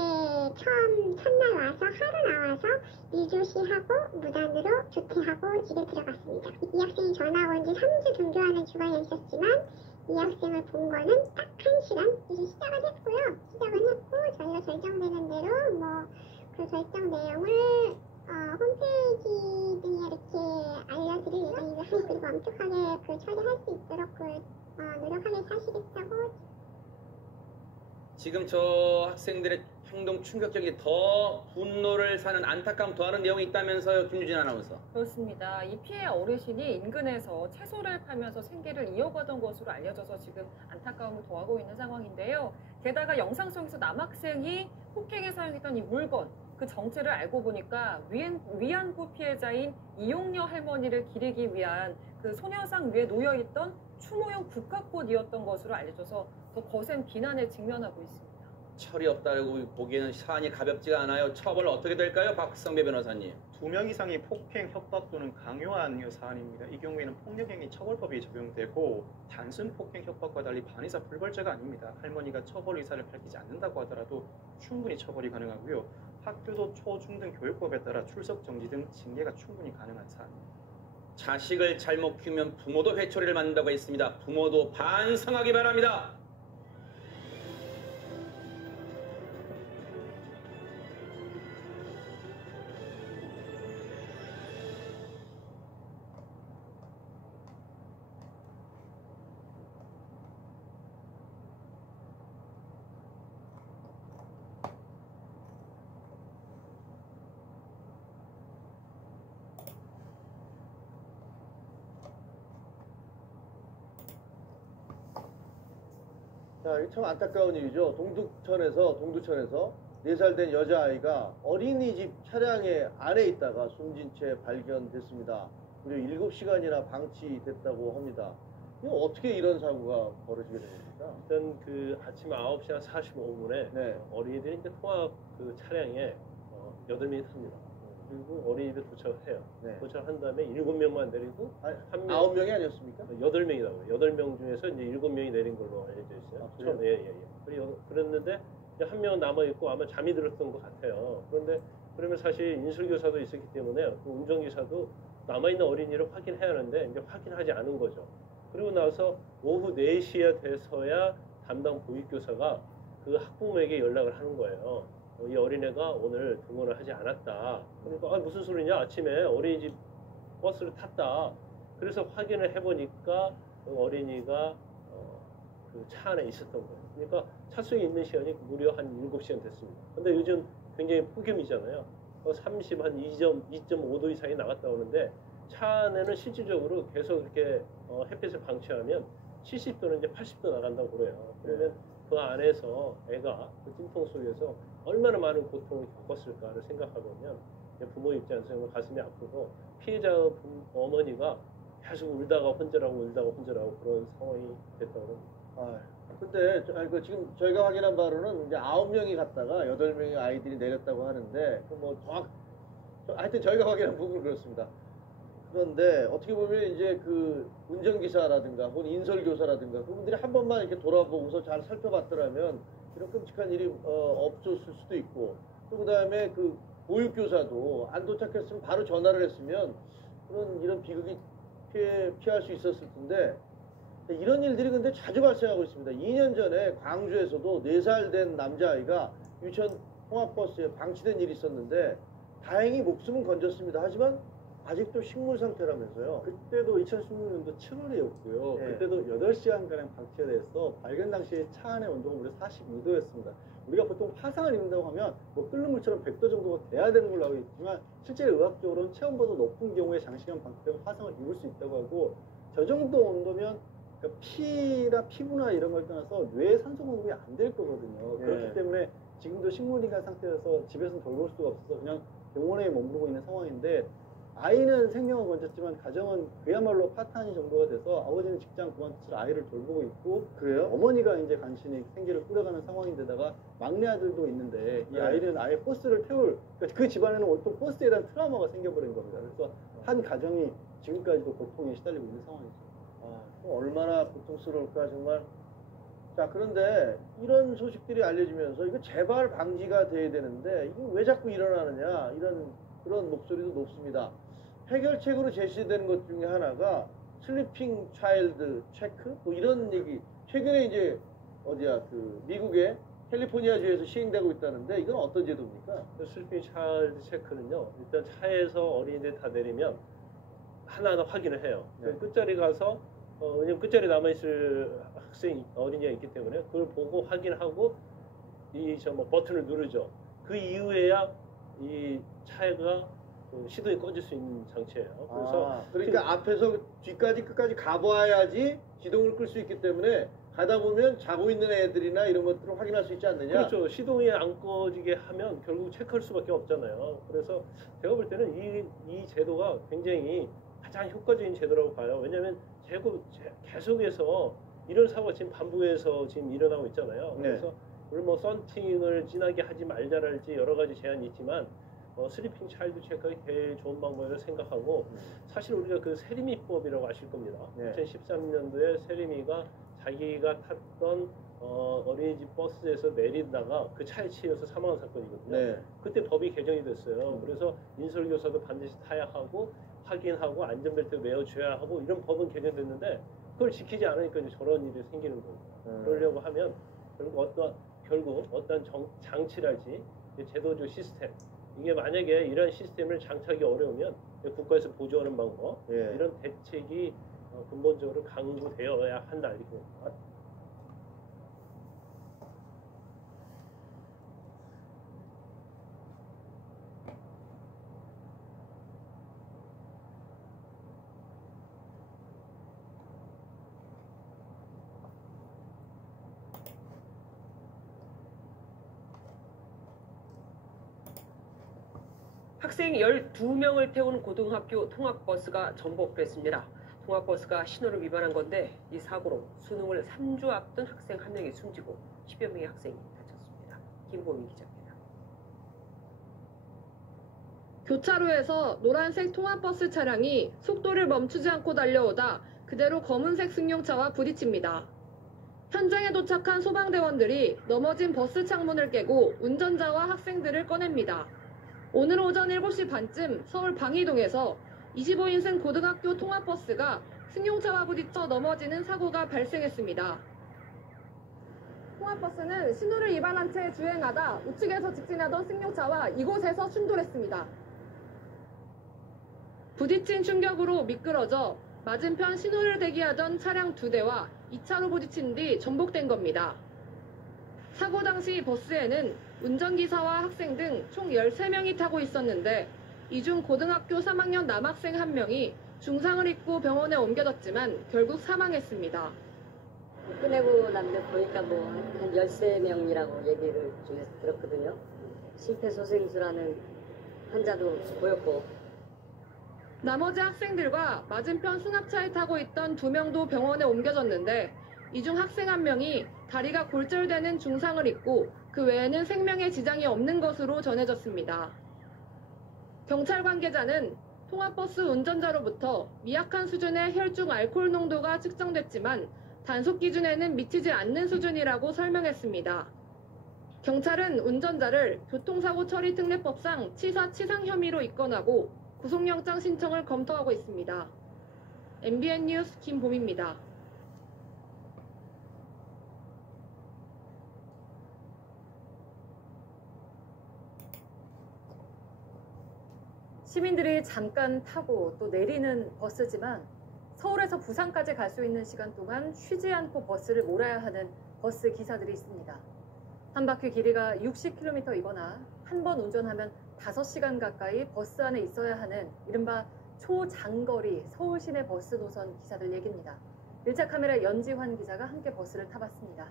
처음 첫날 와서 하루 나와서 2조시 하고 무단으로 조퇴하고 집에 들어갔습니다. 이 학생이 전화 온 지 3주 등교하는 주간에 있었지만 이 학생을 본 거는 딱 1시간 이제 시작은 했고요. 시작은 했고 저희가 결정되는 대로 뭐 그 결정 내용을 홈페이지 등에 이렇게 알려드릴 예정이고요. 그리고 엄격하게 그 처리할 수 있도록 노력하게 하시겠다고. 지금 저 학생들의 행동 충격적이 더 분노를 사는 안타까움 더하는 내용이 있다면서요, 김유진 아나운서. 그렇습니다. 이 피해 어르신이 인근에서 채소를 팔면서 생계를 이어가던 것으로 알려져서 지금 안타까움을 더하고 있는 상황인데요. 게다가 영상 속에서 남학생이 폭행에 사용했던 이 물건, 그 정체를 알고 보니까 위안부 피해자인 이용녀 할머니를 기리기 위한 그 소녀상 위에 놓여있던 추모용 국화꽃이었던 것으로 알려져서 더 거센 비난에 직면하고 있습니다. 철이 없다고 보기에는 사안이 가볍지가 않아요. 처벌 어떻게 될까요, 박성배 변호사님? 2명 이상이 폭행, 협박 또는 강요한 사안입니다. 이 경우에는 폭력행위 처벌법이 적용되고 단순 폭행, 협박과 달리 반의사 불벌죄가 아닙니다. 할머니가 처벌 의사를 밝히지 않는다고 하더라도 충분히 처벌이 가능하고요. 학교도 초중등 교육법에 따라 출석 정지 등 징계가 충분히 가능한 사안입니다. 자식을 잘못 키우면 부모도 회초리를 맞는다고 했습니다. 부모도 반성하기 바랍니다. 자, 이게 참 안타까운 일이죠. 동두천에서 4살 된 여자아이가 어린이집 차량에 안에 있다가 숨진 채 발견됐습니다. 그리고 7시간이나 방치됐다고 합니다. 이거 어떻게 이런 사고가 벌어지게 된 겁니까? 일단 그 아침 9시 45분에 어린이들이 이제 통합 그 차량에 8명이 탑니다. 그리고 어린이들 도착을 해요. 도착한 다음에 7명만 내리고 한 명, 9명이 아니었습니까? 8명이라고요. 8명 중에서 이제 7명이 내린 걸로 알려져 있어요. 처음에? 예. 그랬는데 한 명은 남아있고 아마 잠이 들었던 것 같아요. 그러면 사실 인술교사도 있었기 때문에 그 운전기사도 남아있는 어린이를 확인해야 하는데 이제 확인하지 않은 거죠. 그리고 나서 오후 4시에 돼서야 담당 보육교사가 그 학부모에게 연락을 하는 거예요. 이 어린애가 오늘 등원을 하지 않았다. 그러니까 무슨 소리냐, 아침에 어린이집 버스를 탔다. 그래서 확인을 해보니까 그 어린이가 그 차 안에 있었던 거예요. 그러니까 차 속에 있는 시간이 무려 한 7시간 됐습니다. 근데 요즘 굉장히 폭염이잖아요. 30, 한 2.5도 이상이 나갔다 오는데 차 안에는 실질적으로 계속 이렇게 햇빛을 방치하면 70도는 이제 80도 나간다고 그래요. 그러면 그 안에서 애가 그 찜통 속에서 얼마나 많은 고통을 겪었을까를 생각해보면 부모 입장에서 가슴이 아프고 피해자 어머니가 계속 울다가 혼절하고 그런 상황이 됐다고 합니다. 근데 지금 저희가 확인한 바로는 이제 9명이 갔다가 8명의 아이들이 내렸다고 하는데 하여튼 저희가 확인한 부분은 그렇습니다. 그런데 어떻게 보면 이제 그 운전기사라든가 혹은 인설교사라든가 그분들이 한 번만 이렇게 돌아보고서 잘 살펴봤더라면 이런 끔찍한 일이 없었을 수도 있고, 또 그다음에 그 보육교사도 안 도착했으면 바로 전화를 했으면 이런 비극이 피할 수 있었을 텐데, 이런 일들이 근데 자주 발생하고 있습니다. 2년 전에 광주에서도 4살 된 남자아이가 유치원 통학버스에 방치된 일이 있었는데 다행히 목숨은 건졌습니다. 하지만 아직도 식물 상태라면서요. 그때도 2016년도 7월이었고요. 그때도 8시간가량 방치가 돼서 발견 당시에 차 안의 온도가 무려 42도였습니다. 우리가 보통 화상을 입는다고 하면 뭐 끓는 물처럼 100도 정도가 돼야 되는 걸로 알고 있지만 실제 의학적으로는 체온보다 높은 경우에 장시간 방치되면 화상을 입을 수 있다고 하고, 저 정도 온도면 그러니까 피나 피부나 이런 걸 떠나서 뇌에 산소 공급이 안 될 거거든요. 그렇기 때문에 지금도 식물인간 상태여서 집에서는 돌볼 수가 없어서 그냥 병원에 머무르고 있는 상황인데, 아이는 생명은 건졌지만 가정은 그야말로 파탄이 정도가 돼서 아버지는 직장 그만두고 아이를 돌보고 있고, 그래요? 어머니가 이제 간신히 생계를 꾸려가는 상황인데다가 막내 아들도 있는데 이 아이는 아예 버스를 그러니까 그 집안에는 온통 버스에 대한 트라우마가 생겨버린 겁니다. 그래서 한 가정이 지금까지도 고통에 시달리고 있는 상황이죠. 얼마나 고통스러울까 정말. 자, 그런데 이런 소식들이 알려지면서 이거 재발 방지가 돼야 되는데 이거 왜 자꾸 일어나느냐, 그런 목소리도 높습니다. 해결책으로 제시되는 것 중에 하나가 슬리핑 차일드 체크, 뭐 이런 얘기. 최근에 이제 미국의 캘리포니아주에서 시행되고 있다는데 이건 어떤 제도입니까? 슬리핑 차일드 체크는요, 일단 차에서 어린이들 다 내리면 하나하나 확인을 해요. 끝자리 가서 왜냐면 끝자리 남아있을 어린이가 있기 때문에 그걸 보고 확인하고 뭐 버튼을 누르죠. 그 이후에야 이 차가 시동이 꺼질 수 있는 장치예요. 그래서 그러니까 앞에서 뒤까지 끝까지 가봐야지 시동을 끌 수 있기 때문에 가다 보면 자고 있는 애들이나 이런 것들을 확인할 수 있지 않느냐? 그렇죠. 시동이 안 꺼지게 하면 결국 체크할 수밖에 없잖아요. 그래서 제가 볼 때는 이 제도가 굉장히 가장 효과적인 제도라고 봐요. 왜냐하면 계속해서 이런 사고가 지금 반복해서 지금 일어나고 있잖아요. 네. 그래서 물론 뭐 썬팅을 진하게 하지 말자랄지 여러 가지 제한이 있지만 슬리핑 차일드 체크가 제일 좋은 방법이라고 생각하고 사실 우리가 그 세리미법이라고 아실 겁니다. 네. 2013년도에 세리미가 자기가 탔던 어린이집 버스에서 내리다가 그 차에 치여서 사망한 사건이거든요. 네. 그때 법이 개정이 됐어요. 그래서 인솔교사도 반드시 타야 하고 확인하고 안전벨트 메어줘야 하고 이런 법은 개정됐는데 그걸 지키지 않으니까 이제 저런 일이 생기는 거예요. 그러려고 하면 결국 어떤 장치랄지 제도적 시스템 이게 만약에 이런 시스템을 장착하기 어려우면 국가에서 보조하는 방법 이런 대책이 근본적으로 강구되어야 한다 이렇게 봅니다. 학생 12명을 태운 고등학교 통학버스가 전복됐습니다. 통학버스가 신호를 위반한 건데 이 사고로 수능을 3주 앞둔 학생 1명이 숨지고 10여 명의 학생이 다쳤습니다. 김보민 기자입니다. 교차로에서 노란색 통학버스 차량이 속도를 멈추지 않고 달려오다 그대로 검은색 승용차와 부딪힙니다. 현장에 도착한 소방대원들이 넘어진 버스 창문을 깨고 운전자와 학생들을 꺼냅니다. 오늘 오전 7시 반쯤 서울 방이동에서 25인승 고등학교 통학버스가 승용차와 부딪혀 넘어지는 사고가 발생했습니다. 통학버스는 신호를 위반한 채 주행하다 우측에서 직진하던 승용차와 이곳에서 충돌했습니다. 부딪힌 충격으로 미끄러져 맞은편 신호를 대기하던 차량 2대와 2차로 부딪힌 뒤 전복된 겁니다. 사고 당시 버스에는 운전기사와 학생 등 총 13명이 타고 있었는데 이 중 고등학교 3학년 남학생 1명이 중상을 입고 병원에 옮겨졌지만 결국 사망했습니다. 끝내고 나면 보니까 뭐 한 13명이라고 얘기를 중에서 들었거든요. 심폐소생술하는 환자도 보였고. 나머지 학생들과 맞은편 승합차에 타고 있던 2명도 병원에 옮겨졌는데 이 중 학생 1명이 다리가 골절되는 중상을 입고 그 외에는 생명에 지장이 없는 것으로 전해졌습니다. 경찰 관계자는 통학버스 운전자로부터 미약한 수준의 혈중 알코올 농도가 측정됐지만 단속 기준에는 미치지 않는 수준이라고 설명했습니다. 경찰은 운전자를 교통사고 처리 특례법상 치사 치상 혐의로 입건하고 구속영장 신청을 검토하고 있습니다. MBN 뉴스 김봄입니다. 시민들이 잠깐 타고 또 내리는 버스지만 서울에서 부산까지 갈 수 있는 시간 동안 쉬지 않고 버스를 몰아야 하는 버스 기사들이 있습니다. 한 바퀴 길이가 60km이거나 한 번 운전하면 5시간 가까이 버스 안에 있어야 하는 이른바 초장거리 서울 시내 버스 노선 기사들 얘기입니다. 1차 카메라 연지환 기자가 함께 버스를 타봤습니다.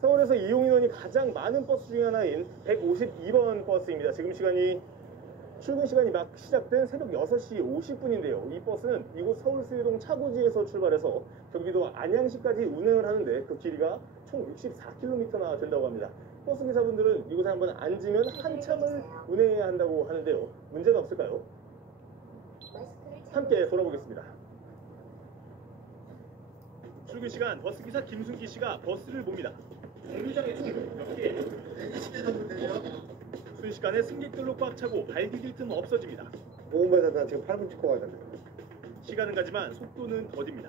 서울에서 이용 인원이 가장 많은 버스 중에 하나인 152번 버스입니다. 지금 출근 시간이 막 시작된 새벽 6시 50분인데요. 이 버스는 이곳 서울수유동 차고지에서 출발해서 경기도 안양시까지 운행을 하는데 그 길이가 총 64km나 된다고 합니다. 버스 기사분들은 이곳에 한번 앉으면 한참을 운행해야 한다고 하는데요. 문제는 없을까요? 함께 돌아보겠습니다. 출근 시간 버스 기사 김순기 씨가 버스를 봅니다. 정류장에 총 몇 개? 순식간에 승객들로 꽉 차고 발 디딜 틈 없어집니다. 5분마다 나 지금 8분 찍고 가잖아요. 시간은 가지만 속도는 더딥니다.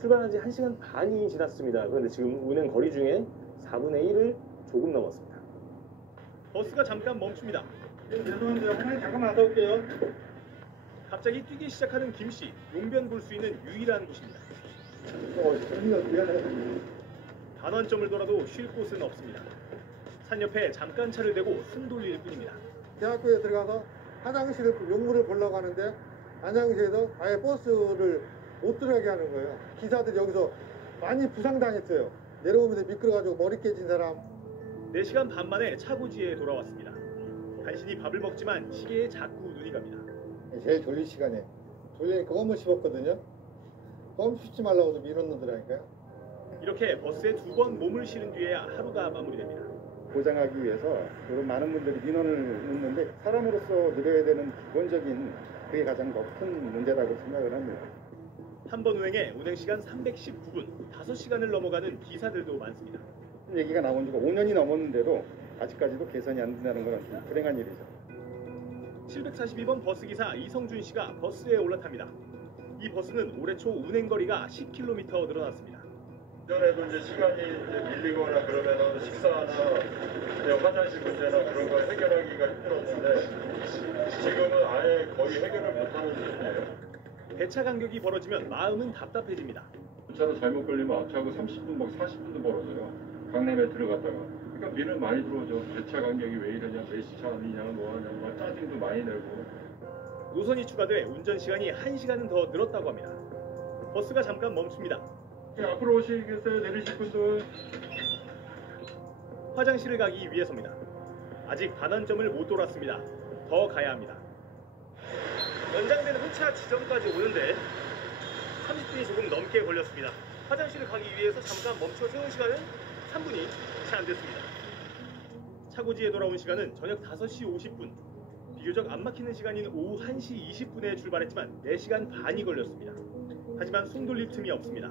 출발한 지 1시간 반이 지났습니다. 그런데 지금 운행 거리 중에 4분의 1을 조금 넘었습니다. 버스가 잠깐 멈춥니다. 죄송한데요. 하나님 잠깐만 갔다 올게요. 갑자기 뛰기 시작하는 김 씨. 용변 볼 수 있는 유일한 곳입니다. 미안해. 반환점을 돌아도 쉴 곳은 없습니다. 산 옆에 잠깐 차를 대고 숨 돌릴 뿐입니다. 대학교에 들어가서 화장실을 용물을 보려고 하는데 안양시에서 아예 버스를 못 들어가게 하는 거예요. 기사들이 여기서 많이 부상당했어요. 내려오면서 미끄러가지고 머리 깨진 사람. 4시간 반 만에 차고지에 돌아왔습니다. 간신히 밥을 먹지만 시계에 자꾸 눈이 갑니다. 제일 졸릴 시간에 졸리니까 껌을 씹었거든요. 껌 씹지 말라고도 밀어넣더라니까요. 이렇게 버스에 2번 몸을 실은 뒤에야 하루가 마무리됩니다. 보장하기 위해서 그런 많은 분들이 민원을 넣는데 사람으로서 누려야 되는 기본적인 그게 가장 더 큰 문제라고 생각을 합니다. 한 번 운행에 운행시간 319분, 5시간을 넘어가는 기사들도 많습니다. 얘기가 나온 지가 5년이 넘었는데도 아직까지도 개선이 안 된다는 건 좀 불행한 일이죠. 742번 버스기사 이성준 씨가 버스에 올라탑니다. 이 버스는 올해 초 운행거리가 10km 늘어났습니다. 전에도 이제 시간이 밀리거나 그러면은 식사나 화장실 문제나 그런 걸 해결하기가 힘들었는데 지금은 아예 거의 해결을 못하는 수준이에요. 배차 간격이 벌어지면 마음은 답답해집니다. 차로 잘못 걸리면 앞차하고 30분 막 40분도 벌어져요. 강남에 들어갔다가. 그러니까 비는 많이 들어오죠. 배차 간격이 왜 이러냐, 몇 시 차 아니냐, 뭐 하냐, 막 짜증도 많이 내고. 노선이 추가돼 운전 시간이 1시간은 더 늘었다고 합니다. 버스가 잠깐 멈춥니다. 앞으로 오시겠어요? 내리실 분들. 화장실을 가기 위해서입니다. 아직 반환점을 못 돌았습니다. 더 가야 합니다. 연장된 홀차 지점까지 오는데 30분이 조금 넘게 걸렸습니다. 화장실을 가기 위해서 잠깐 멈춰 세운 시간은 3분이 채 안 됐습니다. 차고지에 돌아온 시간은 저녁 5시 50분. 비교적 안 막히는 시간인 오후 1시 20분에 출발했지만 4시간 반이 걸렸습니다. 하지만 숨 돌릴 틈이 없습니다.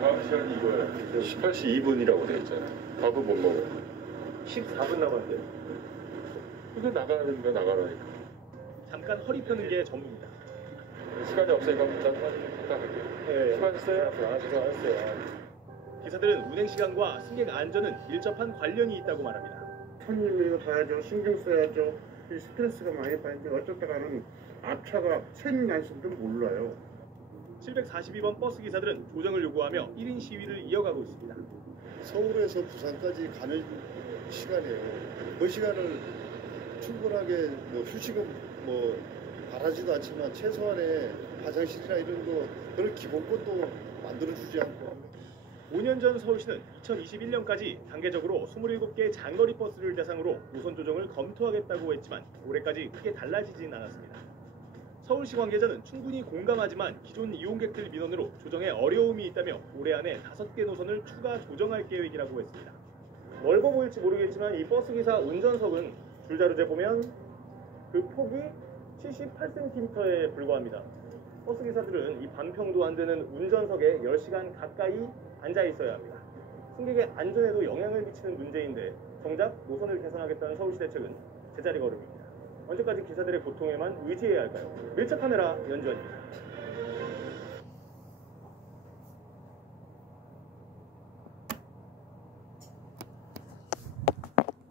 다음 시간이 이거예요. 18시 2분이라고 돼 있잖아요. 밥을 못 먹어요. 14분 남았는데. 그게 나가라니까 나가라니까. 잠깐 허리 펴는 게 전부입니다. 시간이 없으니까 일단 갔다 갈게요. 네, 수고하셨어요. 수고하셨어요. 기사들은 운행 시간과 승객 안전은 밀접한 관련이 있다고 말합니다. 손님 이거 봐야죠. 신경 써야죠. 스트레스가 많이 받는데 어쩌다가는 앞차가 샜는지 안 샜는지 몰라요. 742번 버스 기사들은 조정을 요구하며 1인 시위를 이어가고 있습니다. 서울에서 부산까지 가는 시간이에요. 그 시간을 충분하게 뭐 휴식은 뭐 바라지도 않지만 최소한의 화장실이나 이런 거 그런 기본권도 만들어주지 않고. 5년 전 서울시는 2021년까지 단계적으로 27개 장거리 버스를 대상으로 노선 조정을 검토하겠다고 했지만 올해까지 크게 달라지진 않았습니다. 서울시 관계자는 충분히 공감하지만 기존 이용객들 민원으로 조정에 어려움이 있다며 올해 안에 5개 노선을 추가 조정할 계획이라고 했습니다. 넓어 보일지 모르겠지만 이 버스기사 운전석은 줄자로 재보면 그 폭이 78cm에 불과합니다. 버스기사들은 이 반평도 안 되는 운전석에 10시간 가까이 앉아 있어야 합니다. 승객의 안전에도 영향을 미치는 문제인데 정작 노선을 개선하겠다는 서울시 대책은 제자리 걸음입니다. 언제까지 기사들의 고통에만 의지해야 할까요? 밀착 카메라 연주원입니다.